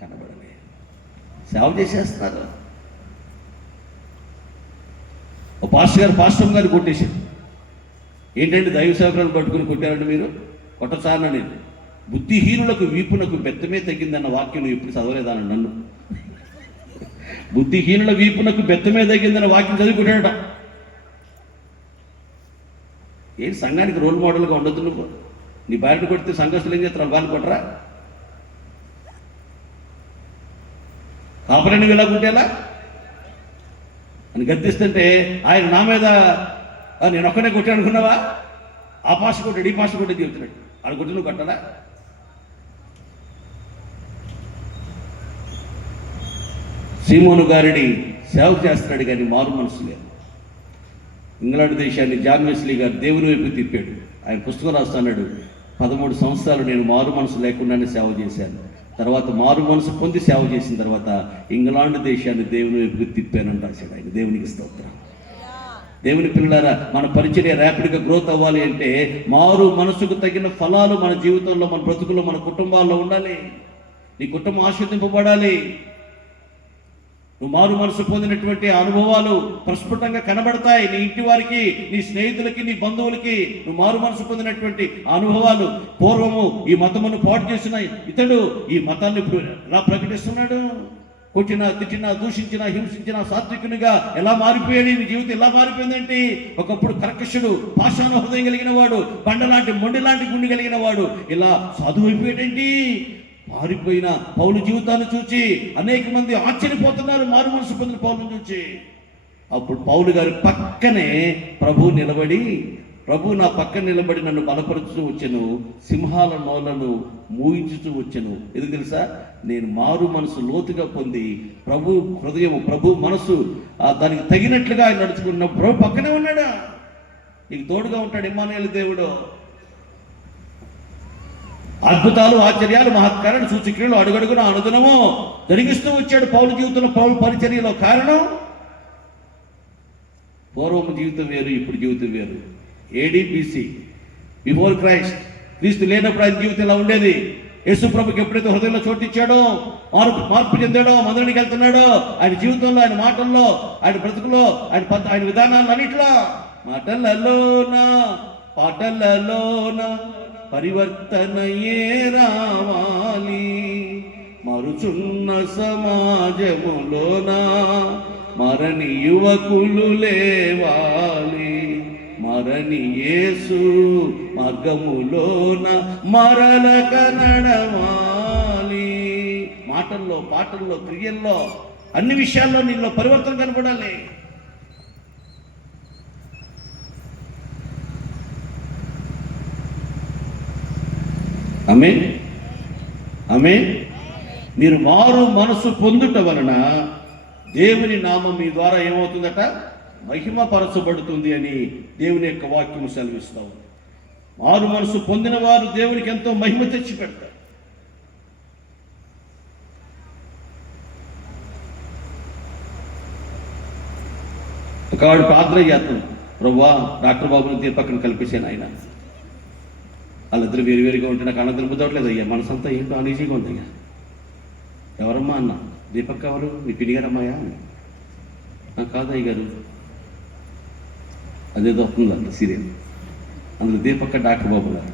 కనబడలే. సేవ చేసేస్తున్నారు. ఓ పాస్టర్ గారు కొట్టేశాడు. ఏంటంటే దైవ సేవకులను పట్టుకుని కొట్టారంటే మీరు? కొట్టసారన నేను. బుద్ధిహీనులకు వీపునకు బెత్తమే తగ్గిందన్న వాక్యం నువ్వు ఎప్పుడు చదవలేదాను నన్ను. బుద్ధిహీనుల వీపునకు బెత్తమే తగ్గిందన్న వాక్యం చదువుకుంటాడట. ఏంటి సంఘానికి రోల్ మోడల్గా ఉండొద్దు నువ్వు? నీ భార్యను కొడితే సంఘస్థులు ఏం చేస్తారు? వాళ్ళని కొట్టరా? కాపరాన్ని ఇలా కుట్టేలా అని గద్దిస్తుంటే ఆయన నా మీద నేను ఒక్కనే కొట్టాను అనుకున్నావా? ఆ పాష కొట్టాడు, ఈ పాష కొట్టి చెబుతున్నాడు. ఆడ కొట్టి నువ్వు కొట్టాలా? సీమోను గారిని సేవ చేస్తున్నాడు కానీ మారు మనసు లేదు. ఇంగ్లాండ్ దేశాన్ని జాన్ వెస్లీ గారు దేవుని వైపు తిప్పాడు. ఆయన పుస్తకం రాస్తున్నాడు, 13 సంవత్సరాలు నేను మారు మనసు లేకుండానే సేవ చేశాను. తర్వాత మారు మనసు పొంది సేవ చేసిన తర్వాత ఇంగ్లాండ్ దేశాన్ని దేవుని వైపుకి తిప్పానని రాశాడు ఆయన. దేవునికి స్తోత్రం. దేవుని పిల్లలారా, మన పరిచర్య ర్యాపిడ్గా గ్రోత్ అవ్వాలి అంటే మారు మనసుకు తగిన ఫలాలు మన జీవితంలో, మన బ్రతుకుల్లో, మన కుటుంబాల్లో ఉండాలి. నీ కుటుంబం ఆశీర్వదింపబడాలి. నువ్వు మారు మనసు పొందినటువంటి అనుభవాలు ప్రస్ఫుటంగా కనబడతాయి. నీ ఇంటి వారికి, నీ స్నేహితులకి, నీ బంధువులకి నువ్వు మారు మనసు పొందినటువంటి అనుభవాలు. పూర్వము ఈ మతమును పాటు చేసిన ఇతడు ఈ మతాన్ని ఇప్పుడు ఎలా ప్రకటిస్తున్నాడు? కొట్టినా, తిట్టినా, దూషించినా, హింసించినా సాత్వికునిగా ఎలా మారిపోయాడు? నీ జీవితం ఎలా మారిపోయిందంటే, ఒకప్పుడు కర్కశుడు, పాషాణ హృదయం కలిగిన వాడు, బండలాంటి మొండిలాంటి గుండె కలిగిన వాడు ఇలా సాధువు అయిపోయాడేంటి? మారిపోయిన పౌలు జీవితాన్ని చూచి అనేక మంది ఆశ్చర్యపోతున్నారు మారు మనసు పొందిన పౌలను చూచి. అప్పుడు పౌలు గారి పక్కనే ప్రభు నిలబడి, ప్రభు నా పక్కన నిలబడి నన్ను బలపరుచుతూ వచ్చాను, సింహాల నోళ్లను మూయించుతూ వచ్చాను. ఎందుకు తెలుసా? నేను మారు మనసు లోతుగా పొంది ప్రభు హృదయం, ప్రభు మనసు దానికి తగినట్లుగా ఆయన నడుచుకున్న ప్రభు పక్కనే ఉన్నాడా? నీకు తోడుగా ఉంటాడు ఇమ్మానుయేలు దేవుడు. అద్భుతాలు, ఆశ్చర్యాలు, మహత్కారాలు, సూచక్రియలు అడుగడుగున అనుదినము జరిగిస్తూ వచ్చాడు పౌలు జీవితంలో, పౌలు పరిచర్యలో. కారణం, పూర్వం జీవితం వేరు, ఇప్పుడు జీవితం వేరు. ఏడీబీసీ, బిఫోర్ క్రైస్ట్, క్రీస్తు లేనప్పుడు ఆయన జీవితం ఇలా ఉండేది. యేసు ప్రభుకి ఎప్పుడైతే హృదయంలో చోటిచ్చాడో, మార్పు చెందాడో, మందిరానికి వెళ్తున్నాడో, ఆయన జీవితంలో, ఆయన మాటల్లో, ఆయన బ్రతుకులో, ఆయన విధానాలు అన్నిట్లో, మాటలలోన పాటలలోన పరివర్తనయే రావాలి, మరుచున్న సమాజములోన మరని యువకులు లేవాలి, మరని యేసు మార్గములోన మరలక నడవాలి. మాటల్లో, పాటల్లో, క్రియల్లో, అన్ని విషయాల్లో నీలో పరివర్తన కనపడాలి. ఆమేన్, ఆమేన్. మీరు మారు మనసు పొందుట వలన దేవుని నామం మీ ద్వారా ఏమవుతుందట? మహిమపరచబడుతుంది అని దేవుని యొక్క వాక్యము సెలవిస్తాం. మారు మనసు పొందిన వారు దేవునికి ఎంతో మహిమ తెచ్చి పెడతారు. ఒకవాడు ప్రార్థన చేస్తాను, ప్రభువా డాక్టర్ బాబుని దీపక్కన కల్పించాను ఆయన, వాళ్ళిద్దరు వేరువేరుగా ఉంటే నాకు అన్న తిరుగుతవట్లేదు అయ్యా, మనసంతా ఏంటో అనీజీగా ఉంది అయ్యా. ఎవరమ్మా అన్న? దీపక్ ఎవరు? నీ పిడిగారమ్మాయా? కాదు అయ్య గారు, అదేదో వస్తుంది అంత సీరియల్, అందులో దీపక్క డాక్టర్ బాబు గారు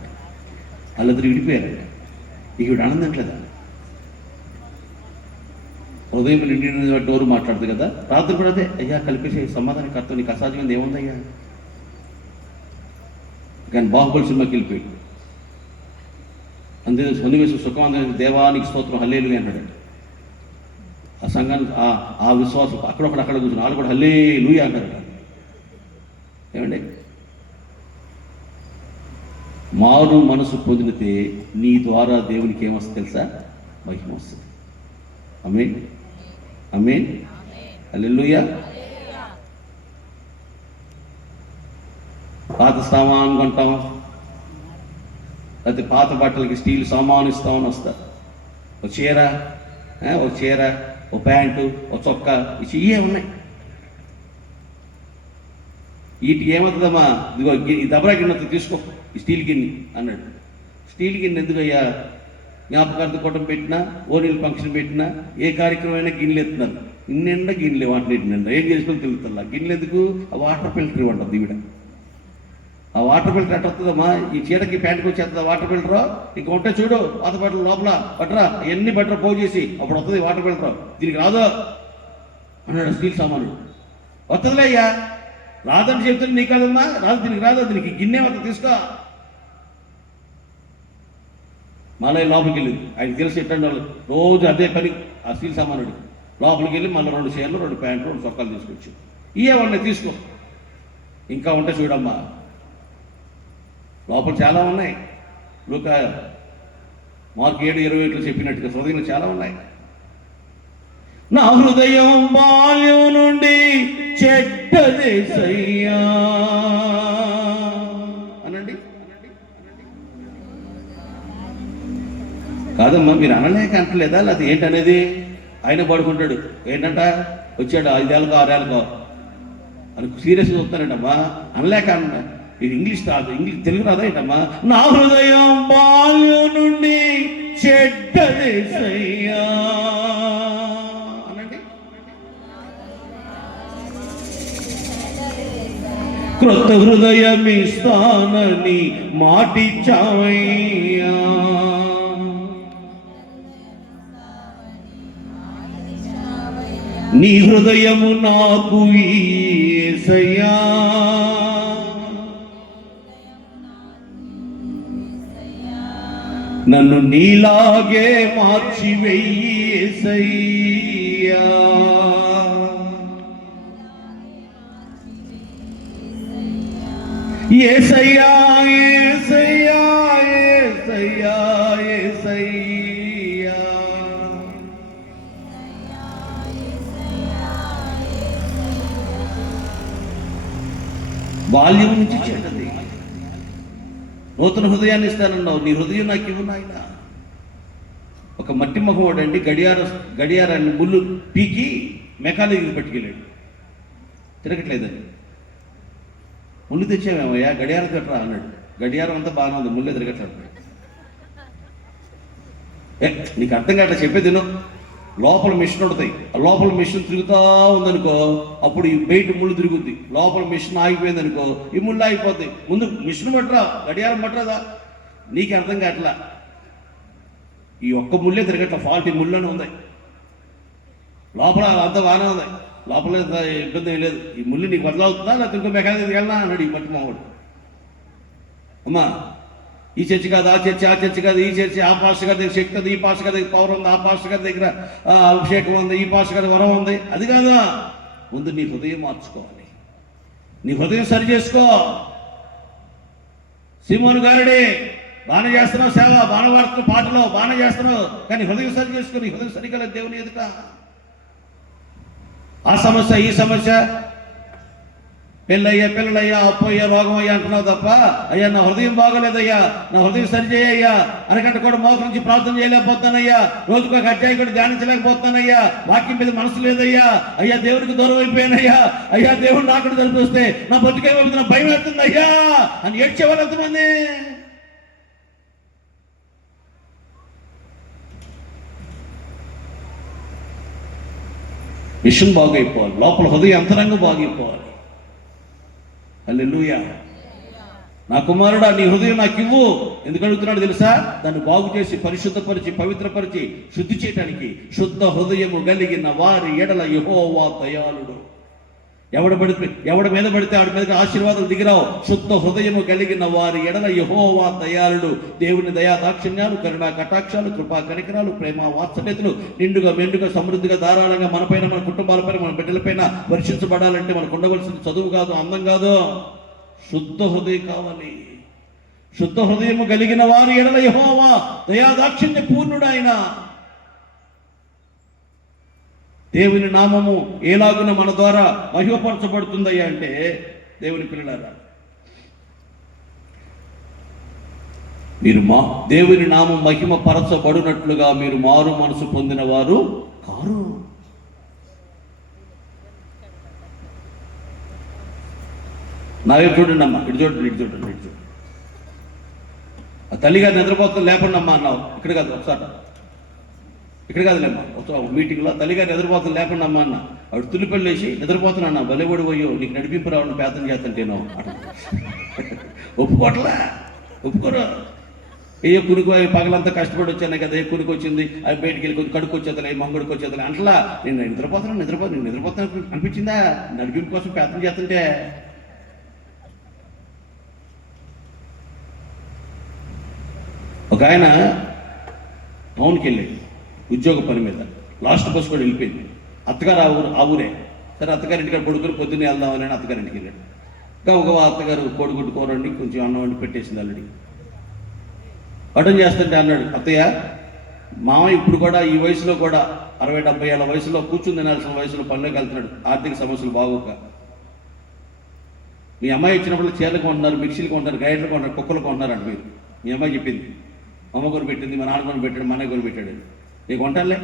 వాళ్ళిద్దరు విడిపోయారంట. ఇవి ఆనందంట్లేదా? హృదయం నిండి డోరు మాట్లాడుతుంది కదా, రాత్రి కూడా అదే, అయ్యా కలిపేసే సమాధానం కర్త, నీకు అసాధ్యమైంది ఏముందయ్యా? కానీ బాహుబలి సినిమాకి వెళ్ళిపోయాడు. అంతే సన్నివేశం సుఖం, దేవానికి స్తోత్రం హల్లేలుయా అన్నాడు. ఆ సంఘాన్ని ఆ విశ్వాసం అక్కడొక్కడ అక్కడ కూర్చొని వాళ్ళు కూడా హల్లేలుయా అన్నారట. ఏమండి, మారు మనసు పొందితే నీ ద్వారా దేవునికి ఏమొస్తుంది తెలుసా? మహిమ వస్తుంది. ఆమేన్, ఆమేన్, హల్లెలూయా. పాత సామాను కొంటాం, లేకపోతే పాత బట్టలకి స్టీల్ సామాను ఇస్తామని వస్తారు. ఒక చీర, ఒక ప్యాంటు, ఒక చొక్కా, ఇవే ఉన్నాయి. వీటికి ఏమవుతుందమ్మా? ఇదిగో ఈ దబరా గిన్నెతో తీసుకో, ఈ స్టీల్ గిన్నె అన్నాడు. స్టీల్ గిన్నె ఎందుకయ్యా? జ్ఞాపకార్థ కూటం పెట్టినా, ఓనీలు ఫంక్షన్ పెట్టినా, ఏ కార్యక్రమం అయినా గిన్నెలు ఎత్తున్నారు. ఇన్నెండా గిన్నెలు, వాటర్ నిండా ఏం చేసుకొని తిరుగుతున్నా. గిన్నెలు ఎందుకు? ఆ వాటర్ ఫిల్టర్ ఇవ్వండి ఈవిడ. ఆ వాటర్ ఫిల్టర్ ఎట్ట వస్తుందమ్మా? ఈ చీరకి ప్యాంట్కి వచ్చేస్తుందా వాటర్ ఫిల్టర్? ఇంక ఉంటే చూడు, పాత బట్టలు లోపల బట్టరా ఎన్ని బట్టలు పోగు చేసి అప్పుడు వస్తుంది వాటర్ ఫిల్టర్. దీనికి రాదు అన్నాడు స్టీల్ సామాను. వస్తుందిలే అయ్యా, రాదని చెప్తుంది. నీకు కాదమ్మా, రాదు, దీనికి రాదు, దీనికి గిన్నె వద్ద తీసుకో. మళ్ళీ లోపలికి వెళ్ళింది. ఆయనకి తెలిసి ఎట్టండి వాళ్ళు రోజు అదే పని. ఆ స్టీల్ సామానుడు లోపలికి వెళ్ళి మళ్ళీ 2 చీరలు, 2 ప్యాంట్లు, 2 చొక్కాలు తీసుకొచ్చి ఇవే వాళ్ళని తీసుకో. ఇంకా ఉంటే చూడమ్మా, లోపల చాలా ఉన్నాయి. లూకా మార్కు 7:21 చెప్పినట్టుగా హృదయంలో చాలా ఉన్నాయి. నా హృదయం బాల్యం నుండి చెడ్డదేసయ్యా అనండి. కాదమ్మా, మీరు అనలేక అంటలేదా? లేకపోతే ఏంటనేది? ఆయన పడుకుంటాడు, ఏంటంట వచ్చాడు 5 ఏళ్ళకో 6 ఏళ్ళకో అని సీరియస్గా చూస్తానంటమ్మా. అనలేక అన్న, ఇది ఇంగ్లీష్ రాదు, తెలుగు రాదా ఏంటమ్మా? నా హృదయం బాల్యం నుండి చెడ్డదేసయ్యా అనండి. క్రొత్త హృదయం ఇస్తానని మాటిచ్చావయ్యా, నీ హృదయము నాకు యేసయ్యా, నన్ను నీలాగే మార్చి వెయ్యి యేసయ్యా. యేసయ్యా, యేసయ్యా, యేసయ్యా, యేసయ్యా. బాల్యం నుంచి చెడ్డది, నూతన హృదయాన్ని ఇస్తానన్నావు, నీ హృదయం నాకు ఇవ్వు నాయన. ఒక మట్టి మొహం అండి గడియారాన్ని ముళ్ళు పీకి మెకానిక్ పట్టుకెళ్ళాడు, తిరగట్లేదని. ముళ్ళు తెచ్చామేమయ్యా, గడియారం కట్టరా అన్నాడు. గడియారం అంతా బాగానే ఉంది, ముళ్ళు తిరగట్లేదు. నీకు అర్థం కావట్లే, చెప్పేది విను. లోపల మిషన్ ఉంటాయి, ఆ లోపల మిషన్ తిరుగుతూ ఉందనుకో, అప్పుడు ఈ బయట ముళ్ళు తిరుగుద్ది. లోపల మిషన్ ఆగిపోయింది అనుకో, ఈ ముళ్ళు ఆగిపోతాయి. ముందు మిషన్ పట్టరా, గడియారం పట్టరాదా? నీకు అర్థం కావట్లా. ఈ ఒక్క ముళ్ళే తిరగట్ల, ఫాల్ట్ ఈ ముళ్ళనే ఉంది. లోపల అంత బాగానే ఉంది, లోపల ఇబ్బంది ఏం లేదు. ఈ ముళ్ళు నీకు బదలవుతుందా లేకపోతే ఇంకో మెకానిక్ వెళ్ళినా అన్నాడు ఈ మట్టి మావాడు. అమ్మా ఈ చర్చి కాదు, ఆ చర్చి, ఆ చర్చి కాదు, ఈ చర్చి, ఆ పాస్టర్ గారి దగ్గర శక్తి ఉంది, ఈ పాస్టర్ గారి దగ్గర పవర్ ఉంది, ఆ పాస్టర్ గారి దగ్గర అభిషేకం ఉంది, ఈ పాస్టర్ గారి వరం ఉంది. అది కాదు, ముందు నీ హృదయం మార్చుకోవాలి, నీ హృదయం సరి చేసుకో. సీమోను గారుడే బాగానే చేస్తున్నావు సేవ, బాగానే వాడుతున్నావు పాటలో, బాగానే చేస్తున్నావు, కానీ హృదయం సరి చేసుకో. నీ హృదయం సరిగా దేవుని ఎదుట ఆ సమస్య ఈ సమస్య, పెళ్ళయ్యా పిల్లలయ్యా అప్పు అయ్యా రోగం అయ్యా అంటున్నావు తప్ప, అయ్యా నా హృదయం బాగోలేదయ్యా, నా హృదయం సరిచేయ్యా, అరగంట కూడా మోక నుంచి ప్రార్థన చేయలేకపోతానయ్యా, రోజుకు ఒక అధ్యాయం కూడా ధ్యానించలేకపోతానయ్యా, వాక్యం మీద మనసు లేదయ్యా, అయ్యా దేవుడికి దూరం అయిపోయానయ్యా, అయ్యా దేవుడు నాకుడు తెలిపిస్తే నా బతుకేమవుతుంది, నా భయం వేస్తుంది అయ్యా అని ఏడ్చేవాళ్ళు ఎంతమంది. విషయం బాగైపోవాలి, లోపల హృదయం అంతరంగం బాగైపోవాలి. హల్లెలూయా. నా కుమారుడా నీ హృదయం నాకు ఇవ్వు. ఎందుకు అడుగుతున్నాడు తెలుసా? దాన్ని బాగు చేసి పరిశుద్ధపరిచి పవిత్రపరిచి శుద్ధి చేయడానికి. శుద్ధ హృదయము కలిగిన వారి ఎడల యెహోవా దయాళుడు. ఎవడి మీద పడితే ఆడి మీద ఆశీర్వాదాలు దిగిరావు. శుద్ధ హృదయము కలిగిన వారి ఎడల యెహోవా దయాళుడు. దేవుని దయా దాక్షిణ్యాలు, కరుణా కటాక్షాలు, కృపా కనికరాలు, ప్రేమ వాత్సల్యతలు నిండుగా మెండుగా సమృద్ధిగా ధారాళంగా మనపైన, మన కుటుంబాలపైన, మన బిడ్డలపైన వర్షించబడాలంటే మనకు ఉండవలసింది చదువు కాదు, అందం కాదు, శుద్ధ హృదయం కావాలి. శుద్ధ హృదయము కలిగిన వారి ఎడల యెహోవా దయా దాక్షిణ్య పూర్ణుడు ఆయన. దేవుని నామము ఏలాగున మన ద్వారా మహిమపరచబడుతుందయ్యా అంటే, దేవుని పిల్లలారా మీరు దేవుని నామం మహిమపరచబడినట్లుగా మీరు మారు మనసు పొందిన వారు కారు. నావే చూడండి అమ్మా, ఇటు చూడండి, ఇటు చూడండి, ఇటు చూడండి. ఆ తల్లిగారు నిద్రపోతుంది లేకుండా అమ్మా అన్నావు. ఇక్కడ కాదు, ఒకసారి ఇక్కడ కాదులేమ్మా, మీటింగ్లో తల్లిగారు నిద్రపోతుంది లేకుండా అమ్మా అన్న. ఆవిడ తుల్లిపల్లి వేసి నిద్రపోతున్నా అన్న, బలెబడి పోయో నీకు నడిపింపు రావడం పేతం చేస్తుంటేనో అట్లా ఒప్పుకోట్లా, ఒప్పుకోరు. ఏ కునికి పగలంతా కష్టపడి వచ్చాను కదా, ఏ కునికి వచ్చింది, అవి బయటికి వెళ్ళి కొద్ది కడుక్కు వచ్చేతలే, మంగుడికి వచ్చేతలే అంటలా. నేను నిద్రపోతాను అనిపించిందా? నడిపింపు కోసం పేతం చేస్తుంటే. ఒక ఆయన టౌన్కి వెళ్ళాడు ఉద్యోగ పని మీద, లాస్ట్ బస్ కూడా వెళ్ళిపోయింది. అత్తగారు ఆ ఊరే. సరే అత్తగారింటికి కొడుకుని పొద్దున్నే వెళ్దామని అత్తగారింటికి వెళ్ళాడు. ఇంకా ఒక అత్తగారు కోడిగుడ్డు కూరండి కొంచెం అన్నం వండి పెట్టేసింది ఆల్రెడీ. పటం చేస్తుంటే అన్నాడు, అత్తయ్య మామయ్య ఇప్పుడు కూడా ఈ వయసులో కూడా 60-70 ఏళ్ళ వయసులో కూర్చుని తినాల్సిన వయసులో పనులకు వెళ్తున్నాడు, ఆర్థిక సమస్యలు బాగోక. మీ అమ్మాయి వచ్చినప్పుడు చీరలు కొంటున్నారు, మిక్సీలు కొంటున్నారు, గ్రైండర్లు కొంటున్నారు, కుక్కలు కొంటున్నారు అంటే మీరు. మీ అమ్మాయి చెప్పింది, అమ్మ కొని పెట్టింది, మా నాన్న కొని పెట్టాడు, మా అన్నయ్య కొని పెట్టాడు. నీకు కొంటానులే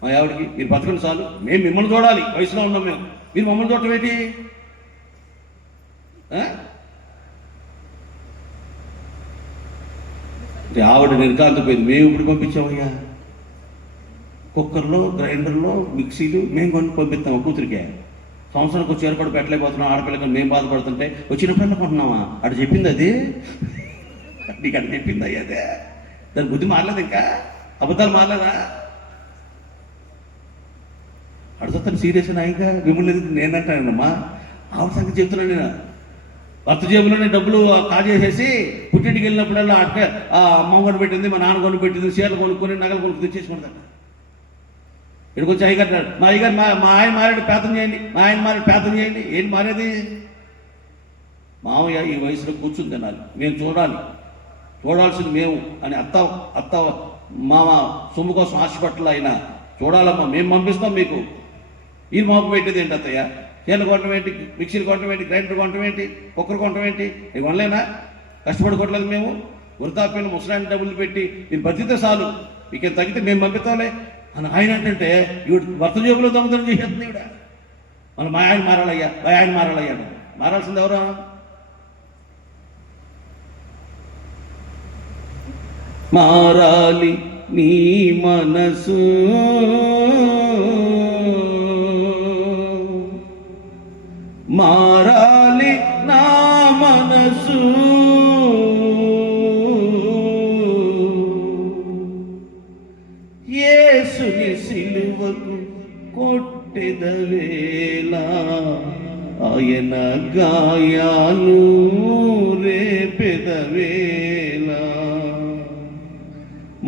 మా ఆవిడికి, మీరు బతకండి చాలు, మేము మిమ్మల్ని చూడాలి, వయసులో ఉన్నాం మేము, మీరు మమ్మల్ని చూడటం ఏంటి? ఆవిడ నిర్గాంతపోయింది. మేము ఇప్పుడు పంపించామయ్యా, కుక్కర్లో, గ్రైండర్లో, మిక్సీలు మేము కొని పంపిస్తాము కూతురికే. సంవత్సరానికి వచ్చి ఏర్పాటు పెట్టలేకపోతున్నాం, ఆడపిల్లకి మేము బాధపడుతుంటే వచ్చినప్పుడల్లా కొంటున్నామా? అటు చెప్పింది అది, నీకు అటు చెప్పింది అయ్యాదే. దాని బుద్ధి మారలేదు, ఇంకా అబద్ధాలు మారలేదా? అడుగుతాను సీరియస్ నాయిగా మిమ్మల్ని నేనంటానమ్మా. ఆవిడ సంగతి చెప్తున్నాను నేను. భర్త జేబులోనే డబ్బులు కాజేసేసి పుట్టింటికి వెళ్ళినప్పుడల్లా అట్టే అమ్మ కొని పెట్టింది, మా నాన్న కొని పెట్టింది, చీరలు కొనుక్కొని నగలు కొనుక్కు తెచ్చేసుకుంటాను. ఇక్కడికి వచ్చి అయ్యగారు, మా అయ్యగారు మా ఆయన మారాడు పేతం చేయండి, మా ఆయన మారాడు పేతం చేయండి. ఏంటి మారేది? మామయ్య ఈ వయసులో కూర్చుని తినాలి, మేము చూడాల్సింది మేము అని అత్త మామ సొమ్ము కోసం ఆశపట్ల అయినా చూడాలమ్మా, మేము పంపిస్తాం మీకు. ఈ మాకు పెట్టేది ఏంటి అత్తయ్య? చీరలు కొనడం ఏంటి, మిక్సీలు కొనడం ఏంటి, గ్రైండర్ కొనడం ఏంటి, కుక్కర్ కొనడం ఏంటి? ఇవి వనలేనా? కష్టపడుకోవట్లేదు మేము. వృద్ధాప్యంలో ముసలాంటి డబ్బులు పెట్టి మీరు బతికితే చాలు, మీకేం తగ్గితే మేము పంపిస్తాంలే అని ఆయన అంటే ఈవిడ భర్త జేబులో దొంగతనం చేసేస్తుంది. ఈవిడ మన మా ఆయన మారాలయ్యా, మా ఆయన మారాలయ్యా. మారాల్సింది ఎవరా? మారాలి నీ మనసు, మారాలి నా మనసు, సిలువకు కొట్టెదవేళ ఆయన గాయాలు రేపెదవేళ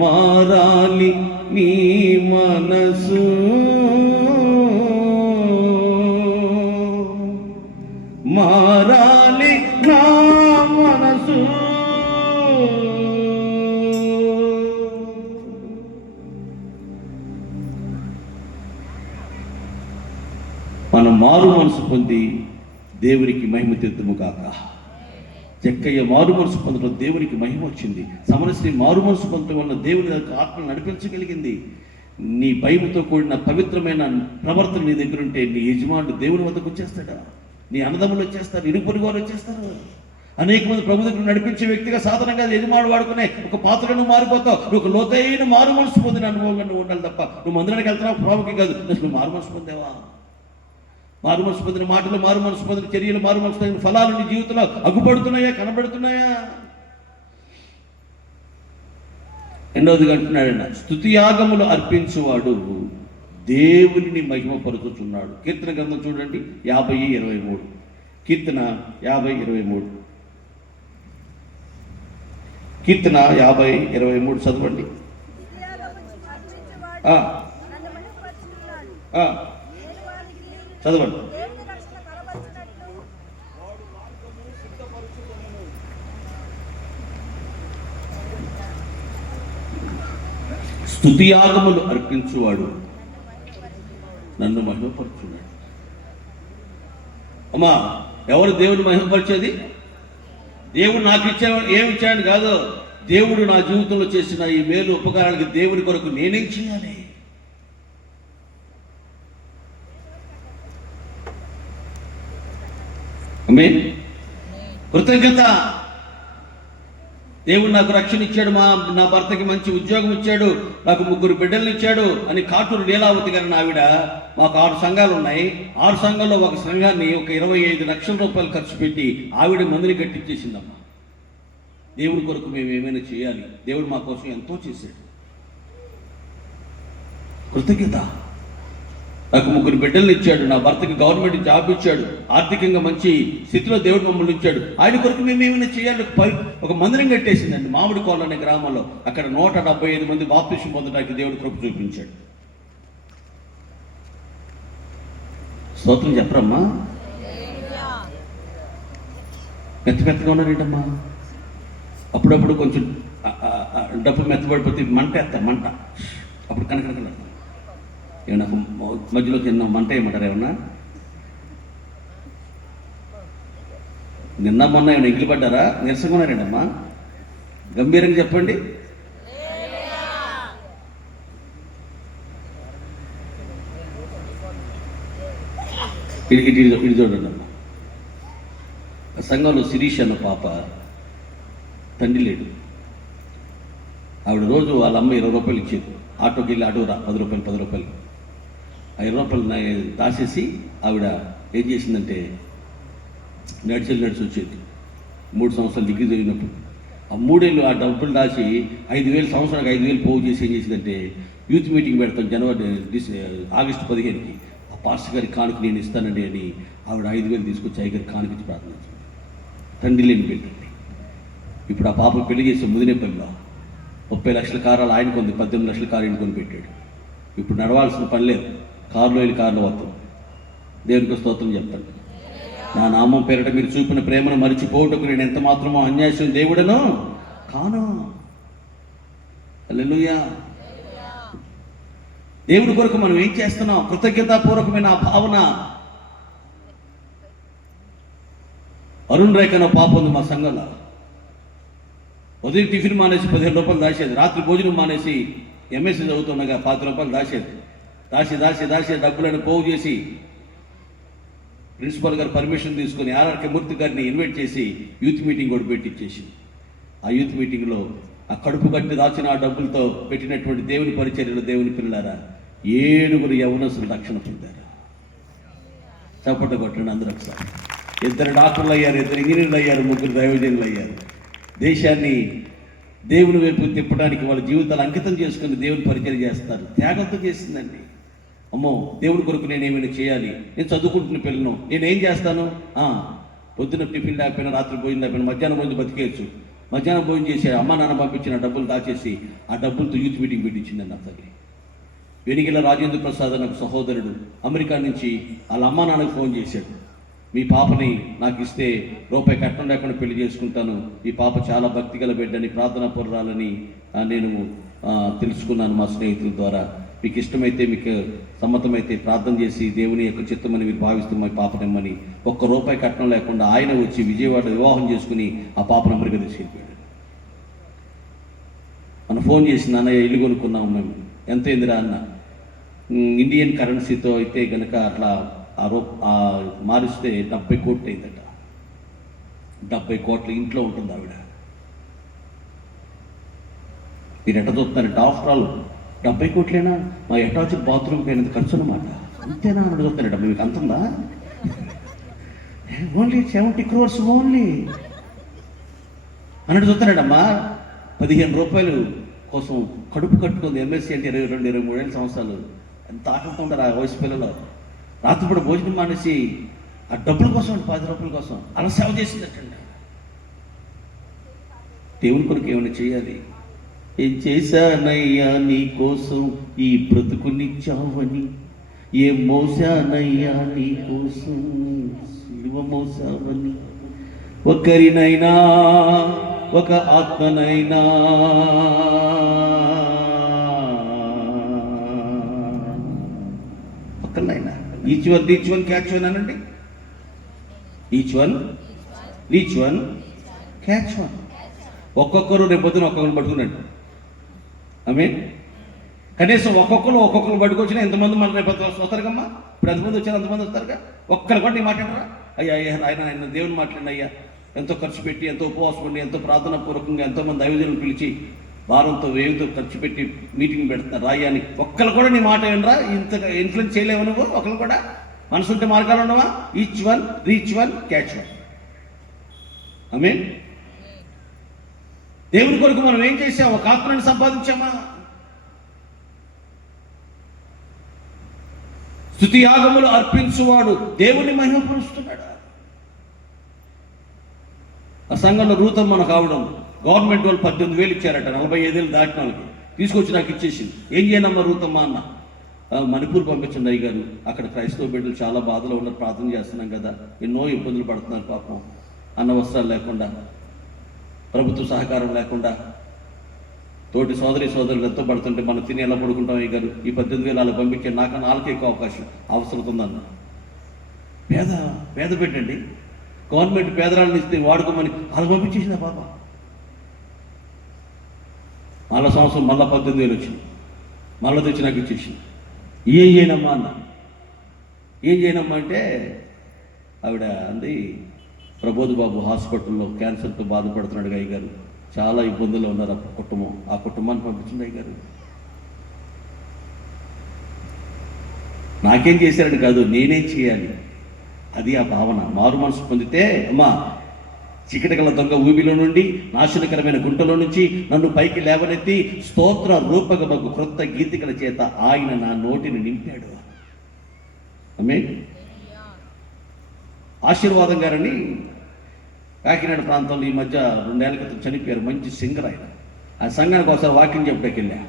మారాలి నీ మనసు మారాలి నా మనసు మనం మారు మనసు పొంది దేవునికి మహిమ తెద్దుము కాక. జక్కయ్య మారు మనసు పొందడం దేవునికి మహిమ వచ్చింది. సమరశ్రీ మారు మనసు పొందడం వల్ల దేవుని ఆత్మను నడిపించగలిగింది. నీ భయముతో కూడిన పవిత్రమైన ప్రవర్తన నీ దగ్గర ఉంటే నీ యజమానుడు దేవుని వద్దకు వచ్చేస్తాడా, నీ అన్నదమ్ములు వచ్చేస్తారు, ఇరుగు పొరుగు వారు వచ్చేస్తారు. అనేక మంది ప్రభు దగ్గర నడిపించే వ్యక్తిగా సాధనంగా యజమానుడు వాడుకునే ఒక పాత్రగా నువ్వు మారిపోతావు. నువ్వు ఒక లోతైన మారు మనసు పొందిన అనుభవంగా నువ్వు ఉండాలి తప్ప నువ్వు మందిరానికి వెళ్తున్నావు ప్రభుకి కాదు. నువ్వు మారు మనసు పొందేవా? మారు మనసు పొందిన మాటలు, మారు మనసు పొందిన చర్యలు, మారు మనసు పొందిన ఫలాలు నీ జీవితంలో అగ్గుపడుతున్నాయా, కనబడుతున్నాయా? రెండవదిగా అంటున్నాడు, స్తుతియాగములు అర్పించువాడు దేవుని మహిమపరుచుచున్నాడు. కీర్తన గ్రంథం చూడండి 50:23. కీర్తన 50:23. కీర్తన 50:23 చదవండి. చదవండి. స్తుతియాగములు అర్పించువాడు నన్ను మహిమపరుచున్నాడు. అమ్మా, ఎవరు దేవుని మహిమపరిచేది? దేవుడు నాకు ఏమి ఇచ్చాడు కాదు, దేవుడు నా జీవితంలో చేసిన ఈ మేలు ఉపకారానికి దేవుని కొరకు నేనేం చేయాలి? ఆమేన్. కృతజ్ఞత. దేవుడు నాకు రక్షణ ఇచ్చాడు, నా భర్తకి మంచి ఉద్యోగం ఇచ్చాడు, నాకు 3 బిడ్డలను ఇచ్చాడు అని కాటూరు లీలావతి గారిని ఆవిడ, మాకు 6 సంఘాలు ఉన్నాయి, 6 సంఘాల్లో ఒక సంఘాన్ని ఒక 25 లక్షల రూపాయలు ఖర్చు పెట్టి ఆవిడ మందిని కట్టించేసిందమ్మా. దేవుడి కొరకు మేము ఏమైనా చేయాలి, దేవుడు మా కోసం ఎంతో చేశాడు. కృతజ్ఞత. నాకు 3 బిడ్డలను ఇచ్చాడు, నా భర్తకి గవర్నమెంట్ జాబ్ ఇచ్చాడు, ఆర్థికంగా మంచి స్థితిలో దేవుడు మమ్మల్ని ఇచ్చాడు, ఆయన కొరకు మేము ఏమైనా చేయాలి. ఒక మందిరం కట్టేసిందండి మామిడి కోళ్ళ అనే గ్రామంలో. అక్కడ 175 మంది బాప్తిస్మం పొందడానికి దేవుడు కృప చూపించాడు. స్తోత్రం చెప్పరమ్మా. మెత్తగా ఉన్నారేంటమ్మా? అప్పుడప్పుడు కొంచెం డబ్బు మెత్తబడిపోతే మంట మంట అప్పుడు కనకనకల ఏమన్నా మధ్యలోకి ఎన్నో మంట ఏమంటారు? ఏమన్నా నిన్న మొన్న ఏమైనా ఎగిలి పడ్డారా? నీరసంగా ఉన్నారేంటమ్మా? గంభీరంగా చెప్పండి. ఇది చూడండి అమ్మా. సంఘంలో శిరీష్ అన్న పాప తండ్రి లేడు. ఆవిడ రోజు వాళ్ళ అమ్మ 20 రూపాయలు ఇచ్చేది. ఆటోకి వెళ్ళి ఆటో 10 రూపాయలు ఆ 20 రూపాయలు దాచేసి ఆవిడ ఏం చేసిందంటే నడిచి వచ్చేది. 3 సంవత్సరాలు డిగ్రీ జరిగినప్పుడు ఆ 3 ఏళ్ళు ఆ డబ్బులు దాచి 5,000 సంవత్సరానికి 5,000 పోగు చేసి ఏం చేసిందంటే యూత్ మీటింగ్ పెడతాం ఆగస్టు 15కి. ఆ పాస్టర్ గారి కానుక నేను ఇస్తానండి అని ఆవిడ 5,000 తీసుకొచ్చి అయ్యగారి కానుక ప్రార్థించాను. తండ్రి లేని పెట్టండి. ఇప్పుడు ఆ పాప పెళ్లి చేసే ముదినేపల్లిలో 30 లక్షల కారాలు ఆయనకు ఉంది, 18 లక్షల కారు కొని పెట్టాడు. ఇప్పుడు నడవాల్సిన పని లేదు, కారులో వెళ్ళి కారులో వస్తాం. దేవునికి స్తోత్రం చెప్తాను. నా నామం పేరిట మీరు చూపిన ప్రేమను మరిచిపోవటకు నేను ఎంత మాత్రమో అన్యాయం దేవుడను కాను. హల్లెలూయా. దేవుడి కొరకు మనం ఏం చేస్తున్నాం? కృతజ్ఞతాపూర్వకమైన ఆ భావన. అరుణ్ రేఖ అనే పాప ఉంది మా సంఘంలో. ఉదయం టిఫిన్ మానేసి 15 రూపాయలు దాచేది, రాత్రి భోజనం మానేసి ఎంఎస్సీ చదువుతుండగా 10 రూపాయలు దాచేది. దాచి డబ్బులను పోగు చేసి ప్రిన్సిపల్ గారు పర్మిషన్ తీసుకుని ఆర్ఆర్కే మూర్తి గారిని ఇన్వైట్ చేసి యూత్ మీటింగ్ కూడా పెట్టించేసి ఆ యూత్ మీటింగ్లో ఆ కడుపు కట్టి దాచిన ఆ డబ్బులతో పెట్టినటువంటి దేవుని పరిచర్యలు, దేవుని పిల్లారా 7 యవనస్తులు రక్షణ పొందారు. చప్పట్లు కొట్టండి అందరూ ఒకసారి. 2 డాక్టర్లు అయ్యారు, 2 ఇంజనీర్లు అయ్యారు, 3 దైవజనులు అయ్యారు. దేశాన్ని దేవుని వైపు తిప్పడానికి వాళ్ళ జీవితాలు అంకితం చేసుకుని దేవుని పరిచయం చేస్తారు. త్యాగంతో చేసిందండి. అమ్మో దేవుడి కొరకు నేను ఏమైనా చేయాలి, నేను చదువుకుంటున్న పిల్లను నేనేం చేస్తాను, పొద్దున్న టిఫిన్ లేకపోయినా, రాత్రి భోజనం లేకపోయినా, మధ్యాహ్నం భోజనం బతికేయచ్చు. మధ్యాహ్నం భోజనం చేసి అమ్మ నాన్న పంపించిన డబ్బులు దాచేసి ఆ డబ్బులతో యూత్ మీటింగ్ పెట్టించింది నా తల్లి. వెనిగిల రాజేంద్ర ప్రసాద్ నాకు సహోదరుడు అమెరికా నుంచి వాళ్ళ అమ్మ నాన్నకు ఫోన్ చేశాడు, మీ పాపని నాకు ఇస్తే రూపాయి కట్నం లేకుండా పెళ్లి చేసుకుంటాను, ఈ పాప చాలా భక్తిగల బిడ్డని, ప్రార్థనా పుర్రాలని నేను తెలుసుకున్నాను మా స్నేహితుల ద్వారా. మీకు ఇష్టమైతే, మీకు సమ్మతమైతే ప్రార్థన చేసి దేవుని యొక్క చిత్తమని మీరు భావిస్తూ మా పాపనిమ్మని ఒక్క రూపాయి కట్నం లేకుండా ఆయన వచ్చి విజయవాడ వివాహం చేసుకుని ఆ పాపను అమెరికా తీసుకెళ్ళిపోయాడు. మనం ఫోన్ చేసి నాన్నయ్య ఇల్లు కొనుక్కున్నాము మేము, ఎంత అయిందిరా అన్న, ఇండియన్ కరెన్సీతో అయితే కనుక అట్లా మారిస్తే 70 కోట్లు అయిందట. 70 కోట్ల ఇంట్లో ఉంటుంది ఆవిడ. మీరు ఎట్ట చూస్తున్నారంటే ఆఫ్టర్ ఆల్ 70 కోట్లేనా, మా అటాచ్డ్ బాత్రూమ్కి అయినంత ఖర్చు అన్నమాట, అంతేనా అని అడుగుతానట. మీకు అంతుందా? ఓన్లీ 70 crores ఓన్లీ అన్నట్టు చూస్తానడమ్మా. 15 రూపాయలు కోసం కడుపు కట్టుకుంది. ఎంఎస్సీ అంటే 22-23 సంవత్సరాలు. ఎంత ఆకలితో ఉంటారు ఆ వయసు పిల్లలు. రాత్రిపూట భోజనం మానేసి ఆ డబ్బుల కోసం, 10 రూపాయల కోసం అలా సేవ చేసిందటండి. దేవుని కొరకు ఏమైనా చేయాలి. ఏం చేశానయ్యా నీ కోసం ఈ బ్రతుకునిచ్చావని, ఏం మోసానయ్యా నీ కోసం సిలువ మోసావని, ఒకరినైనా ఒక ఆత్మనైనా ఒక్కరినైనా ఈచ్ వన్ క్యాచ్ వన్ అనండి. Each one catch one. ఒక్కొక్కరు రేపు పొద్దున ఒక్కొక్కరు పట్టుకున్నాడు. కనీసం ఒక్కొక్కరు పట్టుకొచ్చినా ఎంతమంది మన రేపు వస్తారు కమ్మా. ఇప్పుడు ఎంతమంది వచ్చారు, అంతమంది వస్తారుగా. ఒక్కరు కూడా నేను మాట్లాడరా, అయ్యా ఆయన దేవుని మాట్లాడిన అయ్యా, ఎంతో ఖర్చు పెట్టి, ఎంతో ఉపవాసం ఉండి, ఎంతో ప్రార్థనా పూర్వకంగా ఎంతోమంది దైవజనులు పిలిచి భారంతో వేయుతో ఖర్చు పెట్టి మీటింగ్ పెడుతున్నారు రాయాని. ఒక్కరు కూడా నీ మాట వినరా, ఇంత ఇన్ఫ్లుయెన్స్ చేయలేవు నువ్వు. ఒకరు కూడా మనసుంటే మార్గాలు ఉండవా? Each one reach one catch one. Amen. దేవుని కొరకు మనం ఏం చేసాం? ఒక ఆత్మని సంపాదించామా? స్తుతి యాగములు అర్పించువాడు దేవుని మహిమపరుస్తున్నాడు. ఆ సంఘంలో రూతం మనకు కావడం, గవర్నమెంట్ వాళ్ళు 18,000 ఇచ్చారట 45 ఏళ్ళు దాటిన వాళ్ళకి. తీసుకొచ్చి నాకు ఇచ్చేసింది. ఏం చేయనమ్మా రూతమ్మా అన్న. మణిపూర్ పంపించండి అయ్య గారు, అక్కడ క్రైస్తవ బిడ్డలు చాలా బాధలో ఉన్నారు, ప్రార్థన చేస్తున్నాం కదా, ఎన్నో ఇబ్బందులు పడుతున్నారు పాపం, అన్న వస్త్రాలు లేకుండా, ప్రభుత్వ సహకారం లేకుండా, తోటి సోదరులు ఎంతో పడుతుంటే మనం తిని ఎలా పడుకుంటాం అయ్య గారు, ఈ 18,000 అలా పంపించండి, నాకన్నా వాళ్ళకి ఎక్కువ అవకాశం అవసరం ఉందన్న. పేద పెట్టండి, గవర్నమెంట్ పేదరాళ్ళని ఇస్తే వాడుకోమని అలా పంపించేసింది పాప. మళ్ళా సంవత్సరం మళ్ళీ 18,000 వచ్చింది, మళ్ళీ తెచ్చి నాకు ఇచ్చేసింది. ఏం చేయనమ్మా అన్న. ఏం చేయనమ్మా అంటే ఆవిడ అంది, ప్రబోధ్ బాబు హాస్పిటల్లో క్యాన్సర్తో బాధపడుతున్నాడు అయ్య గారు, చాలా ఇబ్బందుల్లో ఉన్నారు ఆ కుటుంబాన్ని పంపించింది అయ్య గారు. నాకేం చేశారని కాదు, నేనేం చేయాలి, అది ఆ భావన. మారు మనసు పొందితే అమ్మా, చీకటిగల దొంగ ఊబిలో నుండి, నాశనకరమైన గుంటలో నుంచి నన్ను పైకి లేవనెత్తి స్తోత్ర రూపకమగు క్రొత్త గీతికల చేత ఆయన నా నోటిని నింపాడు. ఆమేన్. ఆశీర్వాదం గారని కాకినాడ ప్రాంతంలో ఈ మధ్య 2 ఏళ్ల క్రితం చనిపోయారు, మంచి సింగర్ ఆయన. ఆ సంఘానికి ఒకసారి వాకింగ్ చెప్పడానికి వెళ్ళా.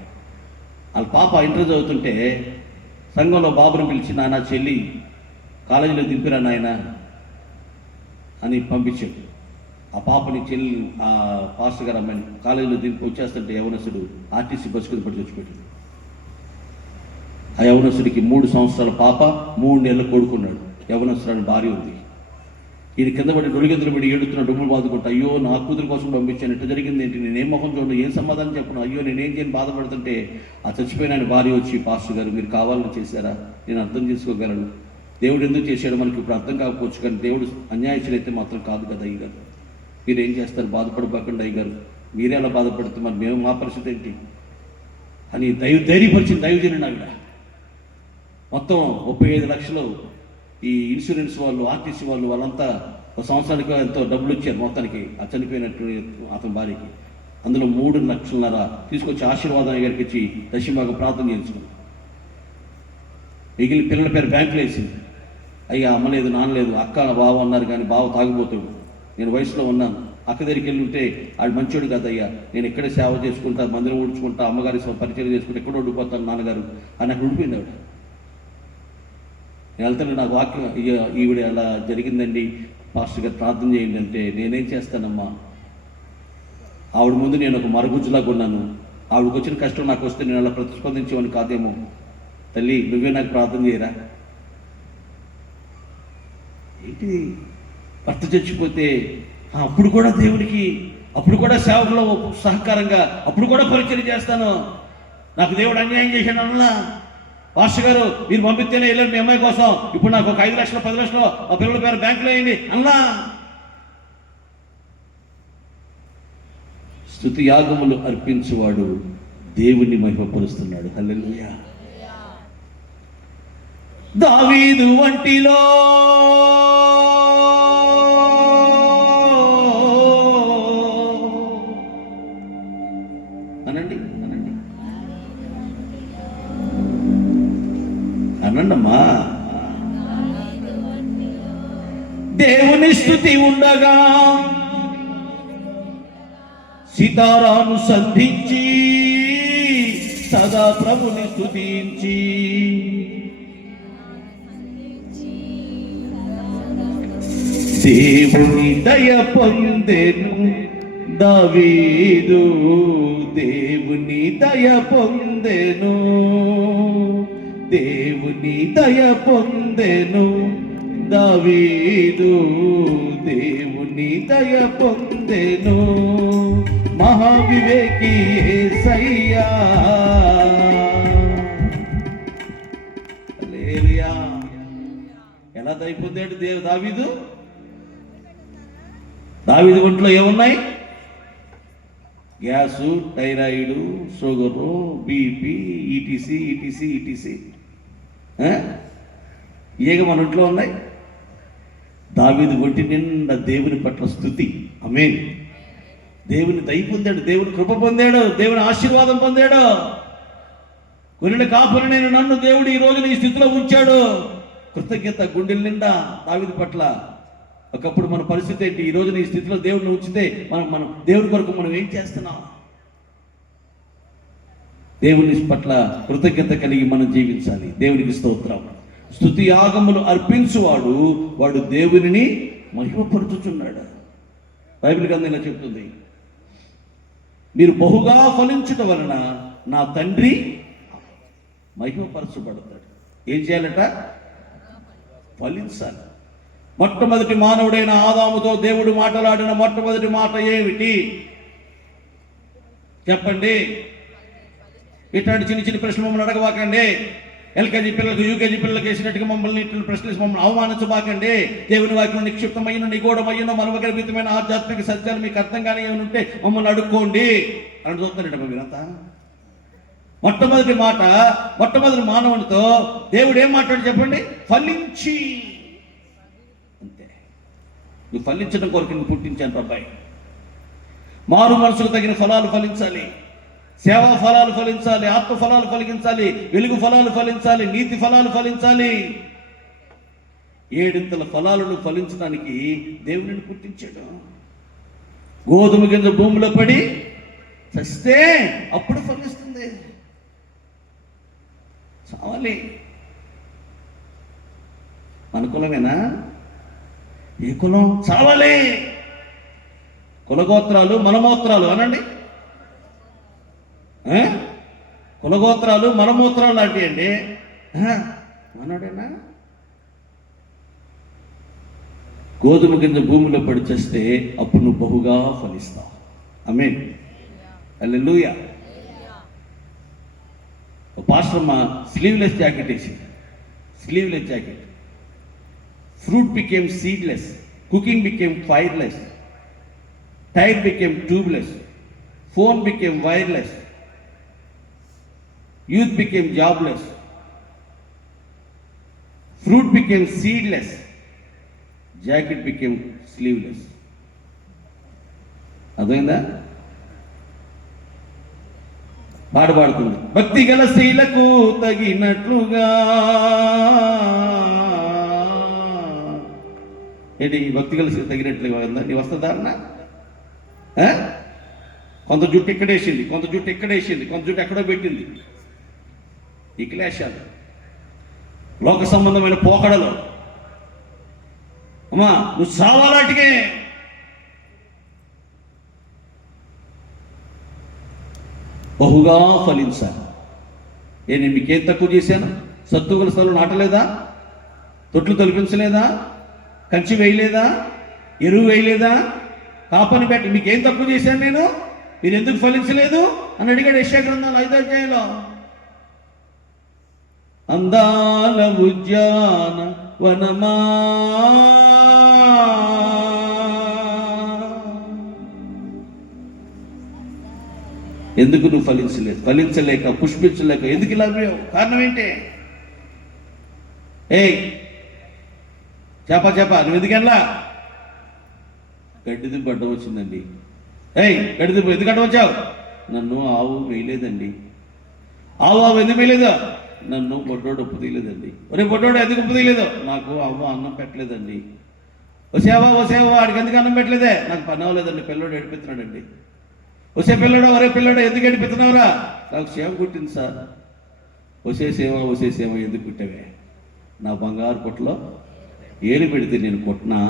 వాళ్ళ పాప ఇంటర్ చదువుతుంటే సంఘంలో బాబుని పిలిచి, నాన్న చెల్లి కాలేజీలో దింపిరా నాయన అని పంపించాడు. ఆ పాపని చెల్లి, ఆ పాస్టర్ గారు అమ్మాయిని కాలేజీలో దింపి వచ్చేస్తుంటే యవనస్తుడు ఆర్టీసీ బస్సు కింద పడి చచ్చిపెట్టాడు. ఆ యవనస్తుడికి 3 సంవత్సరాల పాప, 3 నెలలు కొడుకున్నాడు. యవనస్తురాని భార్య ఉంది. ఈయన కింద పడి డొలిగెందులు పడి ఏడుతున్న డబ్బులు బాదుకుంటా, అయ్యో నా కూతురు కోసం పంపించాను, ఇట్లా జరిగింది ఏంటి, నేనేం మొహం చూడను, ఏం సమాధానం చెప్పను, అయ్యో నేనేం చేయని బాధపడుతుంటే ఆ చచ్చిపోయిన ఆయన భార్య వచ్చి, పాస్టర్ గారు మీరు కావాలని చేశారా, నేను అర్థం చేసుకోగలను, దేవుడు ఎందుకు చేశాడో మనకి ఇప్పుడు అర్థం కాకపోవచ్చు, కానీ దేవుడు అన్యాయస్తులైతే మాత్రం కాదు కదా అయ్య గారు, మీరేం చేస్తారు, బాధపడిపోకండి అయ్య గారు, మీరే అలా బాధపడుతూ మరి మేము మా పరిస్థితి ఏంటి అని ధైర్యపరిచిన దైవజనుడు ఆవిడ. మొత్తం 35 లక్షలు ఈ ఇన్సూరెన్స్ వాళ్ళు, ఆర్టీసీ వాళ్ళు, వాళ్ళంతా ఒక సంవత్సరానికి ఎంతో డబ్బులు ఇచ్చారు మొత్తానికి ఆ చనిపోయినట్టు అతని భార్యకి. అందులో 3 లక్షలన్నర తీసుకొచ్చి ఆశీర్వాదం గారికి ఇచ్చి దశమాగా ప్రార్థన చేయించుకున్నాం. మిగిలిన పిల్లల పేరు బ్యాంకులో వేసింది. అయ్యా అమ్మలేదు, నాన్నలేదు, అక్క బావ అన్నారు కానీ బావ తాగిపోతాడు. నేను వయసులో ఉన్నాను. అక్క దగ్గరికి వెళ్ళి ఉంటే ఆడు మంచోడు కదయ్యా, నేను ఇక్కడే సేవ చేసుకుంటా, మందిరం ఊడ్చుకుంటా, అమ్మగారి పరిచయం చేసుకుంటా, ఎక్కడ ఉండిపోతాను నాన్నగారు అని నాకు ఉండిపోయింది ఆవిడ. నేను వెళ్తాను, నాకు వాక్యం ఈవిడ అలా జరిగిందండి పాస్టర్ గారు ప్రార్థన చేయండి అంటే, నేనేం చేస్తానమ్మా, ఆవిడ ముందు నేను ఒక మరుగుజ్జులాగా ఉన్నాను. ఆవిడకి వచ్చిన కష్టం నాకు వస్తే నేను అలా ప్రతిస్పందించేవాడిని కాదేమో. తల్లి నువ్వే నాకు ప్రార్థన చేయరా. ఏంటి భర్త చచ్చిపోతే అప్పుడు కూడా దేవుడికి, అప్పుడు కూడా సేవకులో సహకారంగా, అప్పుడు కూడా పరిచయం చేస్తాను. నాకు దేవుడు అన్యాయం చేశాను అన్నా, పాస్టర్ గారు మీరు పంపిస్తేనే వెళ్ళారు మీ అమ్మాయి కోసం, ఇప్పుడు నాకు ఒక 5 లక్షలు 10 లక్షలు ఆ పిల్లల పేరు బ్యాంకులో వేయండి అన్నా. స్తుతి యాగములు అర్పించువాడు దేవుణ్ణి మహిమపరుస్తున్నాడు. హల్లెలూయా. దావీదు వంటిలో అనండి అనండి అనండమ్మా. దేవుని స్తుతి ఉండగా సితారాను సంధించి సదా ప్రభుని స్తుతించి దేవుని దయ పొందెను దావీదు, దేవుని దయ పొందెను, దేవుని దయ పొందెను దావీదు, దేవుని దయ పొందెను మహావివేకి యేసయ్యా. హల్లెలూయా. ఎలా దయ పొందాడు దావీదు? దావీదు ఒంట్లో ఏమున్నాయి? Gas, thyroid, sugar, BP, ETC ETC ETC ఏగ మన ఒంట్లో ఉన్నాయి. దావీదు ఒంటి నిండా దేవుని పట్ల స్తుతి. ఆమేన్. దేవుని దయ పొందాడు, దేవుని కృప పొందాడు, దేవుని ఆశీర్వాదం పొందాడు. కొనిన కాపురనైన నన్ను దేవుడు ఈ రోజున ఈ స్థితిలో ఉంచాడు. కృతజ్ఞత గుండెల నిండా దావీదు పట్ల. ఒకప్పుడు మన పరిస్థితి ఏంటి? ఈ రోజున ఈ స్థితిలో దేవుడిని ఉంచితే మనం దేవుడి కొరకు మనం ఏం చేస్తున్నాం? దేవుని పట్ల కృతజ్ఞత కలిగి మనం జీవించాలి. దేవునికి స్తోత్రం. స్తుతి యాగములు అర్పించువాడు వాడు దేవునిని మహిమపరుచుచున్నాడు. బైబిల్ గ్రంథం ఇలా చెప్తుంది, మీరు బహుగా ఫలించుట వలన నా తండ్రి మహిమపరచబడతాడు. ఏం చేయాలట? ఫలించాలి. మొట్టమొదటి మానవుడైన ఆదాముతో దేవుడు మాట్లాడిన మొట్టమొదటి మాట ఏమిటి చెప్పండి? ఇట్లాంటి చిన్న చిన్న ప్రశ్నలు మమ్మల్ని అడగబాకండి. ఎల్కేజీ పిల్లలకు యూకేజీ పిల్లలకు వేసినట్టుగా మమ్మల్ని ఇట్లా ప్రశ్నలు మమ్మల్ని అవమానించబాకండి. దేవుని వాక్యం నిక్షిప్తమైన నిగూఢమైన మనోగర్భితమైన ఆధ్యాత్మిక సత్యాలు మీకు అర్థం కానీ ఏమైనా ఉంటే మమ్మల్ని అడుక్కోండి అని చూస్తారంట మీరంతా. మొట్టమొదటి మాట, మొట్టమొదటి మానవునితో దేవుడు ఏం మాట్లాడు చెప్పండి? ఫలించి. అంతే. నువ్వు ఫలించడం కొరకు నువ్వు పుట్టించాను అబ్బాయి. మారు మనసుకు తగిన ఫలాలు ఫలించాలి, సేవా ఫలాలు ఫలించాలి, ఆత్మ ఫలాలు ఫలించాలి, వెలుగు ఫలాలు ఫలించాలి, నీతి ఫలాలు ఫలించాలి. 7 ఫలాలను ఫలించడానికి దేవుడిని పుట్టించాడు. గోధుమ గింజ భూమిలో పడి చస్తే అప్పుడు ఫలిస్తుంది. చావాలి. మన కులమేనా? ఏ కులం? చావాలి. కులగోత్రాలు మనమూత్రాలు అనండి. కులగోత్రాలు మనమూత్రాలు లాంటివి అండి. మనోడేనా? గోధుమ కింద భూమిలో పడి చేస్తే అప్పుడు నువ్వు బహుగా ఫలిస్తావు. ఆమేన్. హల్లెలూయా. పాస్టర్ మా స్లీవ్లెస్ జాకెట్ వేసింది. Sleeveless jacket. Fruit became seedless, cooking became fireless, tyre became tubeless, phone became wireless, youth became jobless, fruit became seedless, jacket became sleeveless. అదైందా? పాడుతుంది. భక్తి గల స్త్రీలకు తగినట్లుగా ఏంటి భక్తి కలిసి తగినట్లుగా ఉందా నీ వస్త్రధారణ? కొంత జుట్టు ఎక్కడేసింది, కొంత జుట్టు ఎక్కడేసింది, కొంత జుట్టు ఎక్కడో పెట్టింది. ఈ క్లేశాలు, లోక సంబంధమైన పోకడలు. అమ్మా నువ్వు సావాలాటికే. బహుగా ఫలించాలి. నేను మీకేం తక్కువ చేశాను? సత్తుగల స్థలం నాటలేదా? తొట్లు తొలిపించలేదా? కంచి వేయలేదా? ఎరువు వేయలేదా? కాపని పెట్టి మీకేం తక్కువ చేశాను నేను? మీరు ఎందుకు ఫలించలేదు అని అడిగాడు యెషయా గ్రంథం 5వ అధ్యాయంలో. అందాల ఉద్యాన వనమా ఎందుకు నువ్వు ఫలించలేదు? ఫలించలేక, పుష్పించలేక ఎందుకు ఇలా కారణం ఏంటి? చేప నువ్వు ఎందుకన్నా? గడ్డి దుబ్బు అడ్డం వచ్చిందండి. గడ్డి దుబ్బు ఎందుకు అడ్డం వచ్చావు? నన్ను ఆవు వేయలేదండి. ఆవు ఎందుకు వేయలేదు? నన్ను బొడ్డోడు ఉప్పు తీయలేదండి. ఒరే బొడ్డోడు ఎందుకు ఉప్పు తీయలేదు? నాకు అవ్వ అన్నం పెట్టలేదండి. ఓసేవా వాడికి ఎందుకు అన్నం పెట్టలేదే? నాకు పని అవ్వలేదండి, పిల్లడు ఏడిపిస్తున్నాడండి. ఒసే పిల్లడు, ఒరే పిల్లడు ఎందుకు ఏడిపిస్తున్నావురా? నాకు సేవ కుట్టింది సార్. ఒసే సేవ ఎందుకు కుట్టావే? నా బంగారు పుట్టలో ఏలు పెడితే నేను కుట్టినా?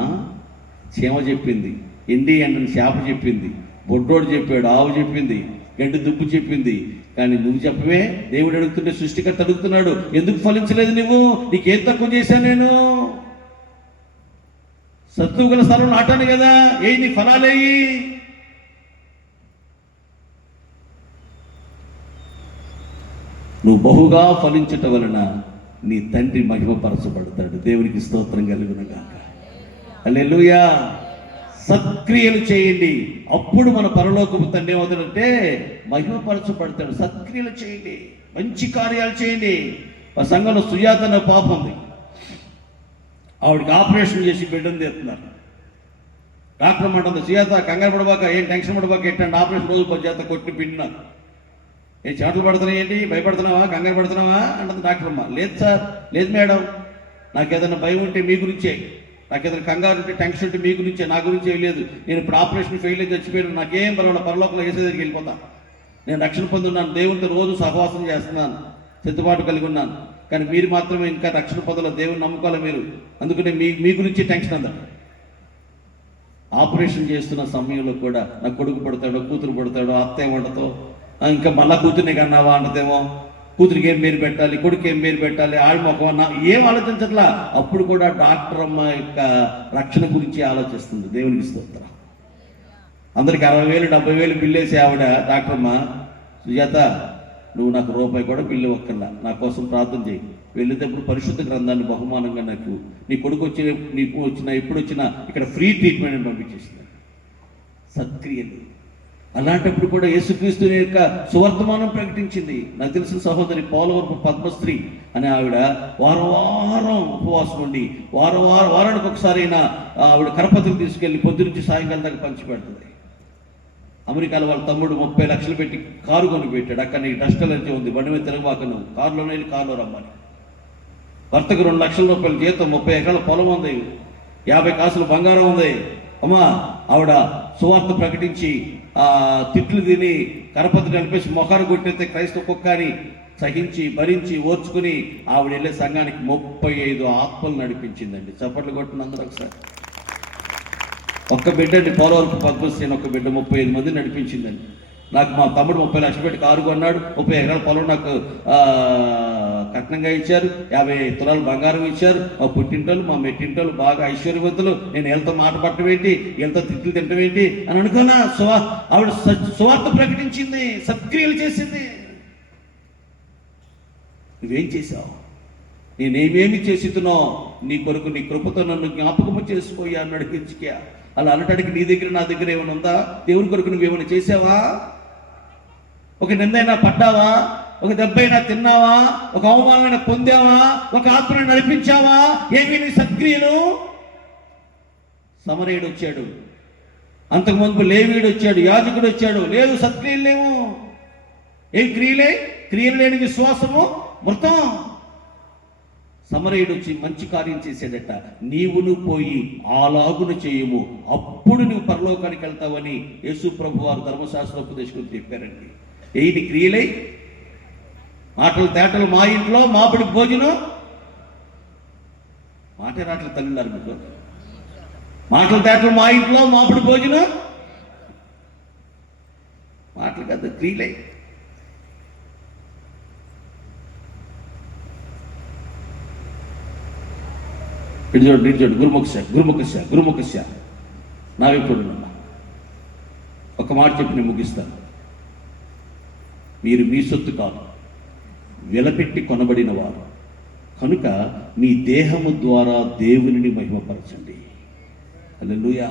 సేవ చెప్పింది, ఎండి ఎండని చేప చెప్పింది, బొడ్డోడు చెప్పాడు, ఆవు చెప్పింది, గడ్డి దుబ్బు చెప్పింది. కానీ నువ్వు చెప్పవే? దేవుడు అడుగుతుంటే, సృష్టికర్త అడుగుతున్నాడు, ఎందుకు ఫలించలేదు నువ్వు? నీకేం తక్కువ చేశాను నేను? సత్తువు గల స్థలం నాటాను కదా, నీ ఫలాలేయి. నువ్వు బహుగా ఫలించటం వలన నీ తండ్రి మహిమపరచబడతాడు. దేవునికి స్తోత్రం కలుగునుగాక. హల్లెలూయా. సత్క్రియలు చేయండి, అప్పుడు మన పరలోకపు తండ్రి ఏమవుతాడంటే మహిమపరచబడతాడు. సత్క్రియలు చేయండి, మంచి కార్యాలు చేయండి. ఆ సంఘంలో సుజాత అనే పాప ఉంది. ఆవిడకి ఆపరేషన్ చేసి బిడ్డను తీస్తున్నారు. డాక్టర్ అంటుంది, సుజాత కంగారు పడబాక, ఏం టెన్షన్ పడబాక, ఏంటంటే ఆపరేషన్ రోజు 10 చేత కొట్టి పిండినారు. ఏ చెమటలు పడుతున్నాయి ఏంటి, భయపడుతున్నావా, కంగారు పడుతున్నావా అంటుంది డాక్టర్ అమ్మ. లేదు సార్, లేదు మేడం, నాకు ఏదైనా భయం ఉంటే మీ గురించే, నాకు ఏదైనా కంగారు ఉంటే టెన్షన్ ఉంటే మీ గురించే, నా గురించి ఏం లేదు. నేను ఇప్పుడు ఆపరేషన్ ఫెయిల్ అయితే చచ్చిపోయాను, నాకేం పర్వాలేదు, పరలోకంలో వేసే దగ్గరికి వెళ్ళిపోతా. నేను రక్షణ పొందున్నాను, దేవునితో రోజు సహవాసం చేస్తున్నాను, సిద్ధపాటు కలిగి ఉన్నాను. కానీ మీరు మాత్రమే ఇంకా రక్షణ పొందలో, దేవుని నమ్ముకోవాలి మీరు. అందుకనే మీ గురించి టెన్షన్ అందండి. ఆపరేషన్ చేస్తున్న సమయంలో కూడా నా కొడుకు పడతాడో, కూతురు పడతాడో, అత్త ఏమంటతో, ఇంకా మళ్ళా కూతుర్ని కన్నావా అంటదేమో, కూతురికి ఏం పేరు పెట్టాలి, కొడుకు ఏం పేరు పెట్టాలి, ఆడి మొఖం అన్నా ఏం ఆలోచించట్లా. అప్పుడు కూడా డాక్టర్ అమ్మ యొక్క రక్షణ గురించి ఆలోచిస్తుంది. దేవునికి స్తోత్రం. అందరికి 60,000 70,000 బిల్లేసి ఆవిడ డాక్టర్ అమ్మ, సుజాత నువ్వు నాకు రూపాయి కూడా బిల్లు ఒక్కర్లా, నా కోసం ప్రార్థన చేయి. వెళ్ళేటప్పుడు పరిశుద్ధ గ్రంథాన్ని బహుమానంగా నాకు నీ కొడుకు నీకు ఎప్పుడు వచ్చినా ఇక్కడ ఫ్రీ ట్రీట్మెంట్ అని పంపించేసింది. సత్క్రియలు. అలాంటప్పుడు కూడా యేసుక్రీస్తు యొక్క సువర్తమానం ప్రకటించింది. నాకు తెలిసిన సహోదరి పోలవరపు పద్మశ్రీ అనే ఆవిడ వారం ఉపవాసం ఉండి వారానికి ఒకసారి అయినా ఆవిడ కరపత్రం తీసుకెళ్లి పొద్దునుంచి సాయంకాలం దాకా పంచిపెడుతుంది. అమెరికాలో వాళ్ళ తమ్ముడు 30 లక్షలు పెట్టి కారు కొని పెట్టాడు. అక్కడ నీకు డస్ట్ అలర్జీ ఉంది, బండి మీద తిరగబాకను, కారులోనే వెళ్ళి కారులో రమ్మని. భర్తకు 2 లక్షల రూపాయల జీతం, 30 ఎకరాల పొలం ఉంది, 50 కాసులు బంగారం ఉంది. అమ్మా ఆవిడ సువార్త ప్రకటించి తిట్లు తిని కరపత్రి నడిపేసి మొఖారు కొట్టేస్తే క్రైస్తవ కుక్కని సహించి భరించి ఓర్చుకుని ఆవిడ వెళ్ళే సంఘానికి 35 ఆత్మలు నడిపించిందండి. చప్పట్లు కొట్టిన అందరూ ఒకసారి. ఒక్క బిడ్డ అండి, పోలవరపు పద్మశ్రీ ఒక్క బిడ్డ 35 మంది నడిపించిందండి. నాకు మా తమ్ముడు 30 లక్షలు పెట్టి కారు కొన్నాడు, 30 ఎకరాల పొలం నాకు కట్నంగా ఇచ్చారు, 50 తులాలు బంగారం ఇచ్చారు. మా పుట్టింటోళ్ళు మా మెట్టింటోళ్ళు బాగా ఐశ్వర్యవంతులు. నేను వీళ్ళతో మాట పట్టడం ఏంటి, వీళ్ళతో తిట్లు తింటం ఏంటి అని అనుకున్నా. ఆవిడ సువార్త ప్రకటించింది, సత్క్రియలు చేసింది. నువ్వేం చేశావు? నేనేమేమి చేసితునో నీ కొరకు నీ కృపతో నన్ను జ్ఞాపకము చేసుకోయా అన్నాడు హిజ్కియా. అలా అనటానికి నీ దగ్గర నా దగ్గర ఏమైనా ఉందా? దేవుని కొరకు నువ్వేమైనా చేసావా? ఒక నిందైనా పడ్డావా? ఒక దెబ్బైనా తిన్నావా? ఒక అవమానమైనా పొందావా? ఒక ఆత్మను నడిపించావా? ఏమి నీ సత్క్రియలు? సమరయుడు వచ్చాడు, అంతకుముందు లేవీయుడు వచ్చాడు, యాజకుడు వచ్చాడు. లేదు, సత్క్రియలు లేవు. ఏం క్రియలు లేని విశ్వాసము మృతం. సమరయుడు వచ్చి మంచి కార్యం చేశాడట. నీవును పోయి అలాగును చేయము, అప్పుడు నువ్వు పరలోకానికి వెళ్తావని యేసు ప్రభు వారు ధర్మశాస్త్రోపదేశకులు చెప్పారండి. ఏది క్రియలై మాటలు తేటలు మా ఇంట్లో మాపిడి భోజనం. మాటే రాటలు తల్లిన్నారు మీకు. మాటలు తేటలు మా ఇంట్లో మాపిడి భోజనం. మాటలు కాదు, క్రియలై. ఇటు చూడు గురుముఖస్య నా వైపు ఒక మాట చెప్పి నేను ముగిస్తాను. మీరు మీ సొత్తు కాదు, వెలపెట్టి కొనబడిన వారు కనుక మీ దేహము ద్వారా దేవునిని మహిమపరచండి. హల్లెలూయా.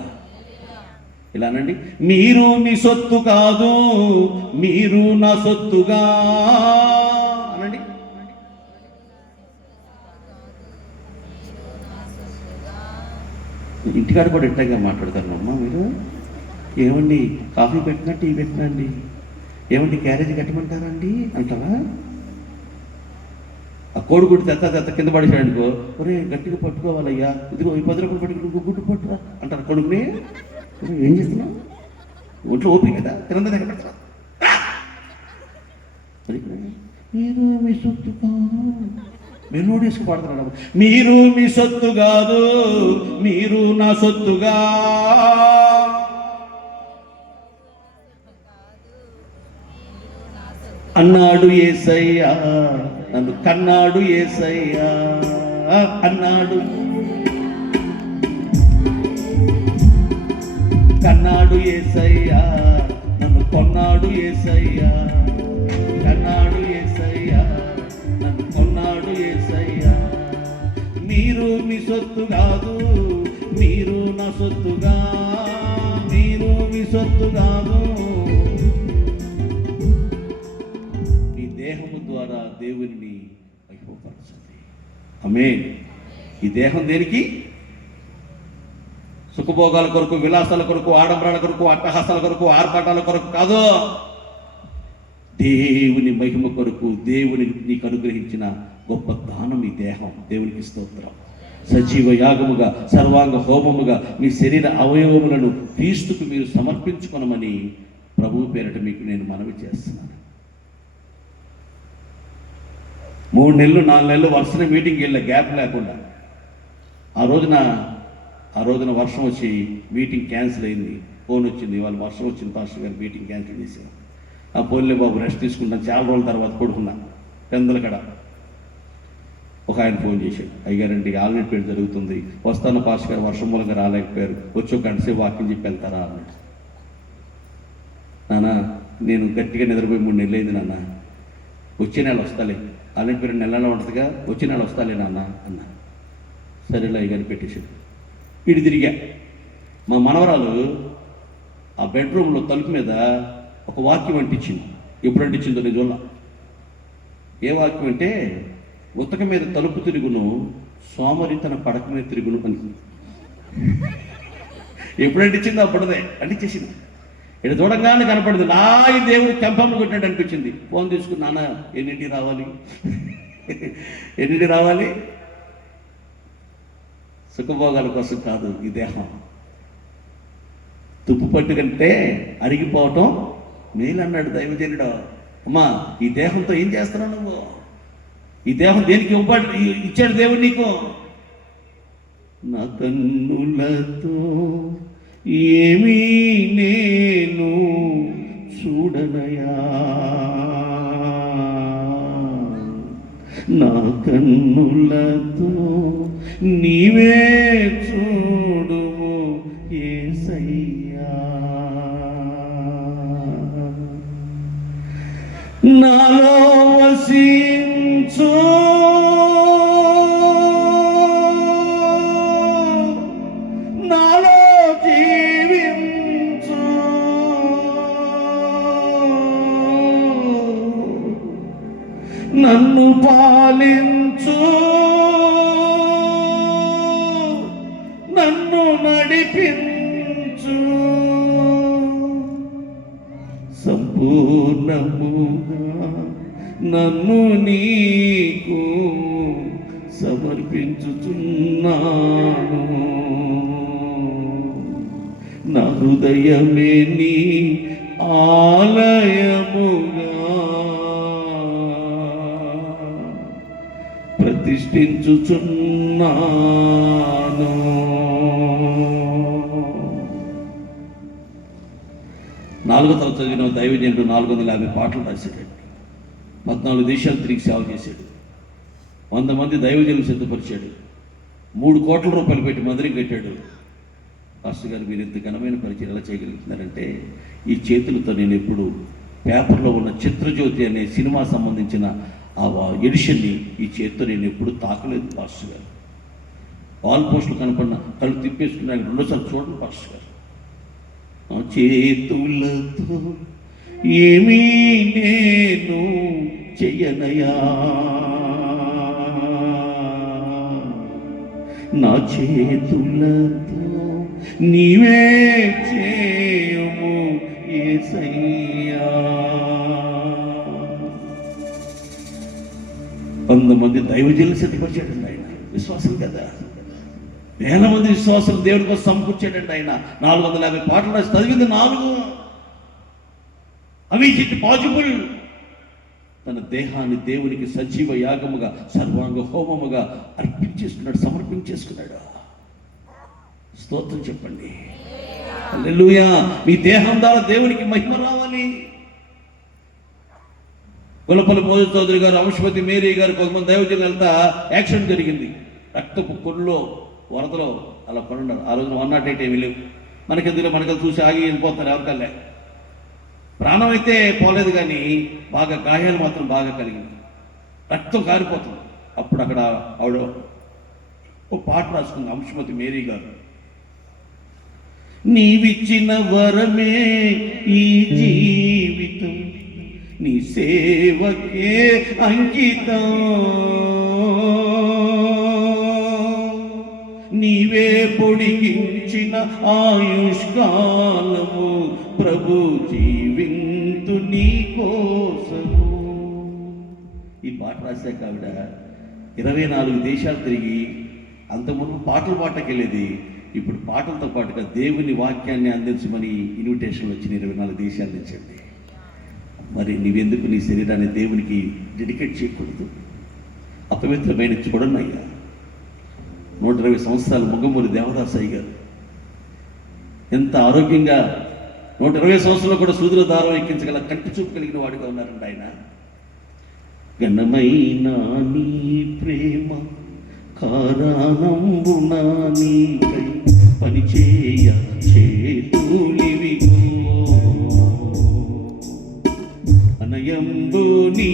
ఇలానండి, మీరు మీ సొత్తు కాదు, మీరు నా సొత్తుగా అనండి. ఇంటికాడ కూడా ఇట్టగా మాట్లాడతారమ్మా మీరు. ఏమండి కాఫీ పెట్టినా టీ పెట్టినా అండి, ఏమండి క్యారేజీ కట్టమంటారండి అంటారా? ఆ కోడిగుడ్డు తెత్త కింద పడేసాడు అనుకో, ఒరే గట్టిగా పట్టుకోవాలయ్యా, ఇదిగో ఈ 10 రూపాయలు పట్టుకుని గుడ్డు పట్టురా అంటారు కొడుకుని. ఏం చేస్తున్నావు? ఒంట్లో ఓపిక కదా, తినంద దగ్గర పెడతా. మీరు మీ సొత్తు కాదు, మెలోడియస్కి పాడుతున్నాడు. మీరు మీ సొత్తు కాదు, మీరు నా సొత్తుగా అన్నాడు యేసయ్యా, నన్ను కన్నాడు యేసయ్యా అన్నాడు. కన్నాడు యేసయ్యా, నన్ను కొన్నాడు యేసయ్యా. కన్నాడు యేసయ్యా, నన్ను కొన్నాడు యేసయ్యా. మీరు మీ సొత్తు కాదు, మీరు నా సొత్తుగా. మీరు మీ సొత్తు కాదు. మీ దేహము ద్వారా దేవుని మహిమపరచండి. ఆమేన్. ఈ దేహం దేనికి? సుఖభోగాల కొరకు, విలాసాల కొరకు, ఆడంబరాల కొరకు, అట్టహాసాల కొరకు, ఆర్భాటాల కొరకు కాదు. దేవుని మహిమ కొరకు, దేవుని నీకు అనుగ్రహించిన గొప్ప దానం ఈ దేహం. దేవునికి స్తోత్రం. సజీవ యాగముగా, సర్వాంగ హోమముగా మీ శరీర అవయవములను క్రీస్తుకు మీరు సమర్పించుకొనమని ప్రభువు పేరట మీకు నేను మనవి చేస్తున్నాను. 3 నెలలు 4 నెలలు వరుసనే మీటింగ్కి వెళ్ళా, గ్యాప్ లేకుండా. ఆ రోజున వర్షం వచ్చి మీటింగ్ క్యాన్సిల్ అయింది. ఫోన్ వచ్చింది, వాళ్ళు వర్షం వచ్చింది పాస్టర్ గారు, మీటింగ్ క్యాన్సిల్ చేశారు. ఆ పోన్లే బాబు రెస్ట్ తీసుకుంటాను, చాలా రోజుల తర్వాత పడుకున్నా పెందల కడ. ఒక ఆయన ఫోన్ చేశాడు, అయ్యారండి ఆల్రెడీ పేరు జరుగుతుంది, వస్తాను పాస్టర్ గారు, వర్షం మూలంగా రాలేకపోయారు, వచ్చి ఒక గంట సేపు వాకింగ్ చెప్పి వెళ్తారా అన్నాడు. నాన్న నేను గట్టిగా నిద్రపోయి 3 నెలలు అయింది నాన్న, వచ్చే నెల వస్తాలే, ఆల్రెడీ పేరు నెలలో ఉంటుందిగా, వచ్చే నెల వస్తాలే నాన్న అన్నా. సరేలా అయ్యగారిని పెట్టేశాడు. ఇటు తిరిగా. మా మనవరాలు ఆ బెడ్రూమ్లో తలుపు మీద ఒక వాక్యం అంటించింది. ఎప్పుడు అంటించిందో నేను చూడాల. ఏ వాక్యం అంటే, ఉతక మీద తలుపు తిరుగును, సోమరి తన పడక మీద తిరుగును అని. ఎప్పుడు అంటించిందో అప్పుడుదే అంటించేసింది. ఇక్కడ చూడంగానే కనపడింది. ఈ దేవుడు చెంపమ్మ కొట్టినట్టు అనిపించింది. ఫోన్ తీసుకుని, నాన్న ఎన్నింటికి రావాలి, ఎన్నింటికి రావాలి? సుఖభోగాల కోసం కాదు ఈ దేహం. తుప్పు పట్టు కంటే అరిగిపోవటం మేలు అన్నాడు దైవజనుడు. అమ్మా ఈ దేహంతో ఏం చేస్తున్నావు నువ్వు? ఈ దేహం దేనికి ఇచ్చాడు దేవుడు నీకు? నా కన్నులతో ఏమీ నేను చూడనయా, నా కన్నులతో నీవే చూడుము యేసయ్యా. నాలో వసించు నాలో జీవించు, నన్ను పాలించు, నన్ను నడిపించు, సంపూర్ణముగా నన్ను నీకు సమర్పించుచున్నాను. నా హృదయమే నీ ఆలయముగా ప్రతిష్ఠించుచున్నాను. నాలుగో తరగతి చదివిన దైవజనుడు 450 పాటలు రాశాడు. 14 దేశాలు తిరిగి సేవ చేశాడు. 100 మంది దైవజనులు సిద్ధపరిచాడు. 3 కోట్ల రూపాయలు పెట్టి మధురం కట్టాడు. పాస్టర్ గారు, మీరు ఇంత ఘనమైన పరిచయం ఎలా చేయగలుగుతున్నారంటే, ఈ చేతులతో నేను ఎప్పుడు పేపర్లో ఉన్న చిత్రజ్యోతి అనే సినిమా సంబంధించిన ఆ ఎడిషన్ని ఈ చేతితో నేను ఎప్పుడు తాకలేదు పాస్టర్ గారు. వాల్ పోస్టులు కనపడిన కళ్ళు తిప్పేసుకున్నాను. రెండోసారి చూడండి పాస్టర్ గారు. ఆ చేతులతో ఏమీ నేను చెయ్యనయా, నా చేతులతో నీవే చేయము యేసయ్యా. 100 మంది దైవజనులు సిద్ధపరిచాడండి ఆయన. విశ్వాసం కదా, వేల మంది విశ్వాసం దేవుడి కోసం సమకూర్చాడండి ఆయన. 450 పాటలు రాసి చదివింది 4. అవి ఇట్ పాజిబుల్. తన దేహాన్ని దేవునికి సజీవ యాగముగా సర్వాంగ హోమముగా అర్పించేసుకున్నాడు, సమర్పించేసుకున్నాడు. స్తోత్రం చెప్పండి. హల్లెలూయా. మీ దేహం ద్వారా దేవునికి మహిమ రావాలి. గులపల్లి మోజు చౌదరి గారు, అంశపతి మేరీ గారు, కొంతమంది దైవజనులు వెళ్తా యాక్సిడెంట్ జరిగింది. రక్తపు కొల్లో వరదలో అలా పడున్నారు. ఆ రోజున 108 ఏమీ లేవు. మనకెందులో మనకలు చూసి ఆగి వెళ్ళిపోతున్నారు. ఎవరికల్లే ప్రాణం అయితే పోలేదు, కానీ బాగా గాయాలు మాత్రం బాగా కలిగింది. రక్తం కారిపోతుంది. అప్పుడు అక్కడ ఆవిడ ఓ పాట రాసుకుంది, అంశమతి మేరీ గారు. నీవిచ్చిన వరమే ఈ జీవితం, నీ సేవకే అంకితం, నీవే పొడిగించిన ఆయుష్కాలము, ప్రభు జీవింతు నీ కోసము. ఈ పాట రాశాక ఆవిడ 24 దేశాలు తిరిగి, అంతకుముందు పాటలు పాటకెళ్ళేది, ఇప్పుడు పాటలతో పాటుగా దేవుని వాక్యాన్ని అందించమని ఇన్విటేషన్లు వచ్చిన 24 దేశాల నుంచి అండి. మరి నీవెందుకు నీ శరీరాన్ని దేవునికి డెడికేట్ చేయకూడదు? అపవిత్రమైన చూడండి అయ్యా. 120 సంవత్సరాలు ముగ్గమూరి దేవదాసయ్య గారు ఎంత ఆరోగ్యంగా 120 సంవత్సరాలు కూడా సూదుల దారం ఎక్కించగల కంటి చూపు కలిగిన వాడిగా ఉన్నారండి ఆయన. ఘనమైన నీ ప్రేమ కారణంబున నీకై పనిచేయ చేతులివిగో, అనయంబు నీ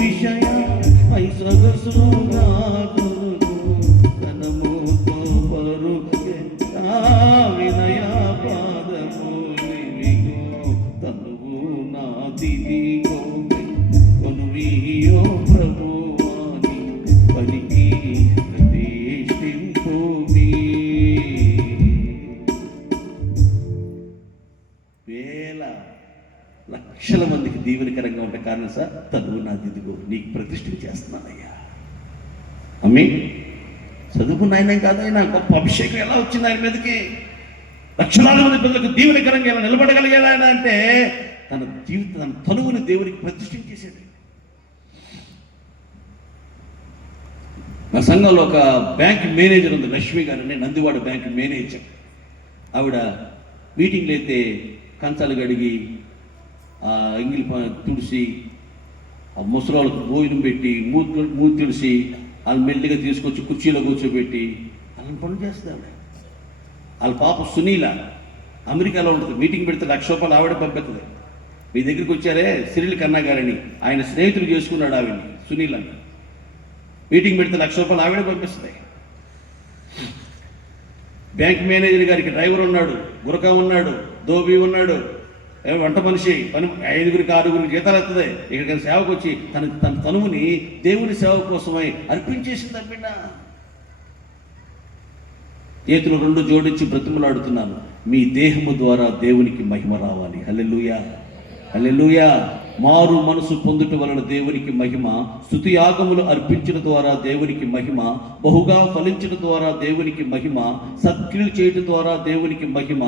విషయ ఐసగసుగా కనముతో పరు వినయ పాదములివిగో, తనువు నాదిదిగో కొనువియో ప్రభువాని పలికి ప్రతిష్ఠింపు మీ. వేల లక్షల మందికి దీవెనకరంగా ఉంటే కారణం సార్, తనువు నాదిదిగో నీకు ప్రతిష్ఠ చేస్తున్నానయ్యా. అమ్మి చదువుకున్న ఆయన కాదు, ఆయన గొప్ప అభిషేకం ఎలా వచ్చింది ఆయన మీదకి? లక్షలాది మంది పిల్లలకు దీవెనకరంగా ఎలా నిలబడగలిగేలా ఆయన అంటే తన జీవితం, తన తనువుని దేవునికి ప్రతిష్ఠించేసాడు. నా సంఘంలో ఒక బ్యాంక్ మేనేజర్ ఉంది, లక్ష్మి గారు, నందివాడ బ్యాంక్ మేనేజర్. ఆవిడ మీటింగ్లు అయితే కంచాలు గడిగి, ఎంగిలి తుడిసి, ఆ ముసలాళ్ళకు భోజనం పెట్టి, మూతి తుడిసి, వాళ్ళు మెల్లిగా తీసుకొచ్చి కుర్చీలో కూర్చోబెట్టి వాళ్ళని పనులు చేస్తాడు. వాళ్ళ పాప సునీల అమెరికాలో ఉంటుంది. మీటింగ్ పెడితే 1,00,000 రూపాయలు ఆవిడ పంపిస్తుంది. మీ దగ్గరికి వచ్చారే సిరిల్ కన్నా గారని, ఆయన స్నేహితులు చేసుకున్నాడు ఆవిడని, సునీలని. మీటింగ్ పెడితే 1,00,000 రూపాయలు ఆవిడే పంపిస్తుంది. బ్యాంక్ మేనేజర్ గారికి డ్రైవర్ ఉన్నాడు, గురకా ఉన్నాడు, దోబీ ఉన్నాడు, వంట మనిషి, 5గురికి 6గురికి జీతాలు ఎత్తుంది. ఇక్కడికి సేవకు వచ్చి తన తనువుని దేవుని సేవ కోసమై అర్పించేసింది. బిడ్డ చేతులు 2 జోడించి బ్రతిమలాడుతున్నాను, మీ దేహము ద్వారా దేవునికి మహిమ రావాలి. హల్లెలూయా, హల్లెలూయా. మారు మనసు పొందుట వలన దేవునికి మహిమ, స్తుతి యాగములు అర్పించడం ద్వారా దేవునికి మహిమ, బహుగా ఫలించడం ద్వారా దేవునికి మహిమ, సత్క్రియలు చేయడం ద్వారా దేవునికి మహిమ,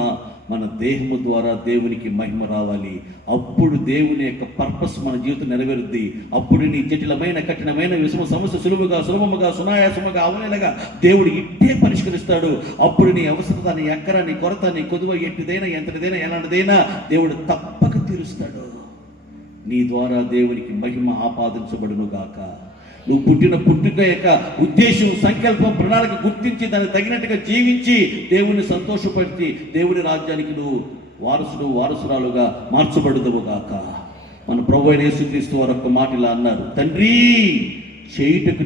మన దేహము ద్వారా దేవునికి మహిమ రావాలి. అప్పుడు దేవుని యొక్క పర్పస్ మన జీవితం నెరవేరుద్ది. అప్పుడు నీ జటిలమైన కఠినమైన విషమ సమస్య సులభముగా సునాయాసముగా అవలేలగా దేవుడు ఇట్టే పరిష్కరిస్తాడు. అప్పుడు నీ అవసరత, నీ ఎక్కర, నీ కొరత, నీ కొదువ ఎట్టిదైనా ఎంతటిదైనా ఎలాంటిదైనా దేవుడు తప్పక తీరుస్తాడు. నీ ద్వారా దేవునికి మహిమ ఆపాదించబడును గాక. నువ్వు పుట్టిన పుట్టుక యొక్క ఉద్దేశం, సంకల్పం, ప్రణాళిక గుర్తించి దానికి తగినట్టుగా జీవించి దేవుని సంతోషపరిచి దేవుని రాజ్యానికి నువ్వు వారసురాలుగా మార్చబడుదువు గాక. మన ప్రభువైన యేసుక్రీస్తు వారు ఒక్క మాట ఇలా అన్నారు, తండ్రి చేయుటకు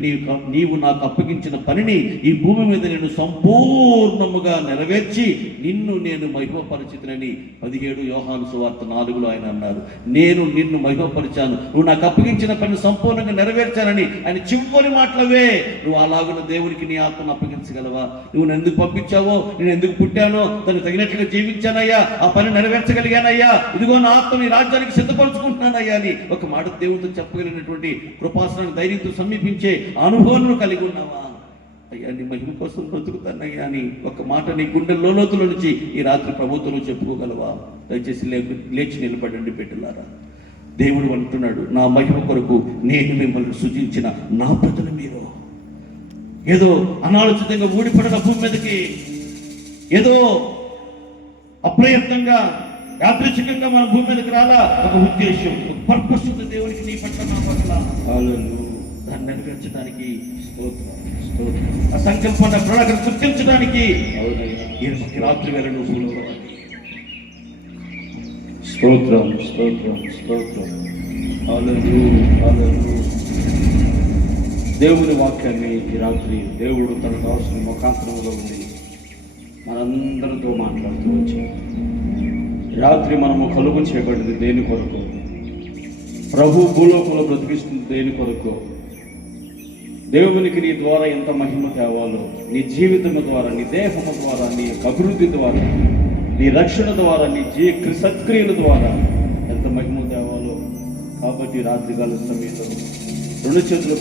నీవు నాకు అప్పగించిన పనిని ఈ భూమి మీద నేను సంపూర్ణముగా నెరవేర్చి నేను మహిమపరిచితునని 17 యోహాను సువార్త 4లో ఆయన అన్నారు. నేను నిన్ను మహిమపరిచాను, నువ్వు నాకు అప్పగించిన పని సంపూర్ణంగా నెరవేర్చానని ఆయన చివరి మాటలవే. నువ్వు అలాగున్న దేవునికి నీ ఆత్మను అప్పగించగలవా? నువ్వు నన్ను ఎందుకు పంపించావో, నేను ఎందుకు పుట్టానో దానికి తగినట్లుగా జీవించానయ్యా, ఆ పని నెరవేర్చగలిగానయ్యా, ఇదిగో నా ఆత్మ నీ రాజ్యానికి సిద్ధపరచుకుంటున్నానయ్యా అని ఒక మాట దేవుడితో చెప్పగలిగినటువంటి కృపాసనాన్ని ధైర్యంతో సమీపించే అనుభవాలను కలిగి ఉన్నావా? అయ్యా నీ మహిమ కోసం బ్రతుకుతానయ్యా అని ఒక మాట నీ గుండె లోతుల నుంచి ఈ రాత్రి ప్రభుత్వంలో చెప్పుకోగలవా? దయచేసి లేచి నిలబడండి బిడ్డలారా. దేవుడు అంటున్నాడు, నా మహిమ కొరకు నేను మిమ్మల్ని సృజించిన నా ప్రజలు మీరు. ఏదో అనాలోచితంగా ఊడిపడిన భూమి మీదకి ఏదో అప్రయత్నంగా యాదృచ్ఛికంగా మన భూమి మీదకి రాలా. ఒక ఉద్దేశం, ఒక పర్పస్ ఉంది దేవునికి నీ పట్ల, నా పట్ల. దాన్ని నెరవేర్చడానికి ఆ సంకల్పాన్ని ప్రణాళికను గుర్తించడానికి రాత్రి వేళ నువ్వు స్తోత్రం స్తోత్రం స్తోత్రం. దేవుని వాక్యాన్ని ఈ రాత్రి దేవుడు తనకు కావాల్సిన ముఖాంతరంలో ఉంది మనందరితో మాట్లాడుతూ వచ్చాడు. రాత్రి మనము కలుగు చేయబడింది దేని కొరకు? ప్రభు భూలోకంలో బ్రతికిస్తుంది దేని కొరకు? దేవునికి నీ ద్వారా ఎంత మహిమ తేవాలో, నీ జీవితం ద్వారా, నీ దేహము ద్వారా, నీ అభివృద్ధి ద్వారా, నీ రక్షణ ద్వారా, నీ సత్క్రియల ద్వారా ఎంత మహిమ తేవాలో. కాబట్టి రాత్రికాల సమయంలో 2 చేతులు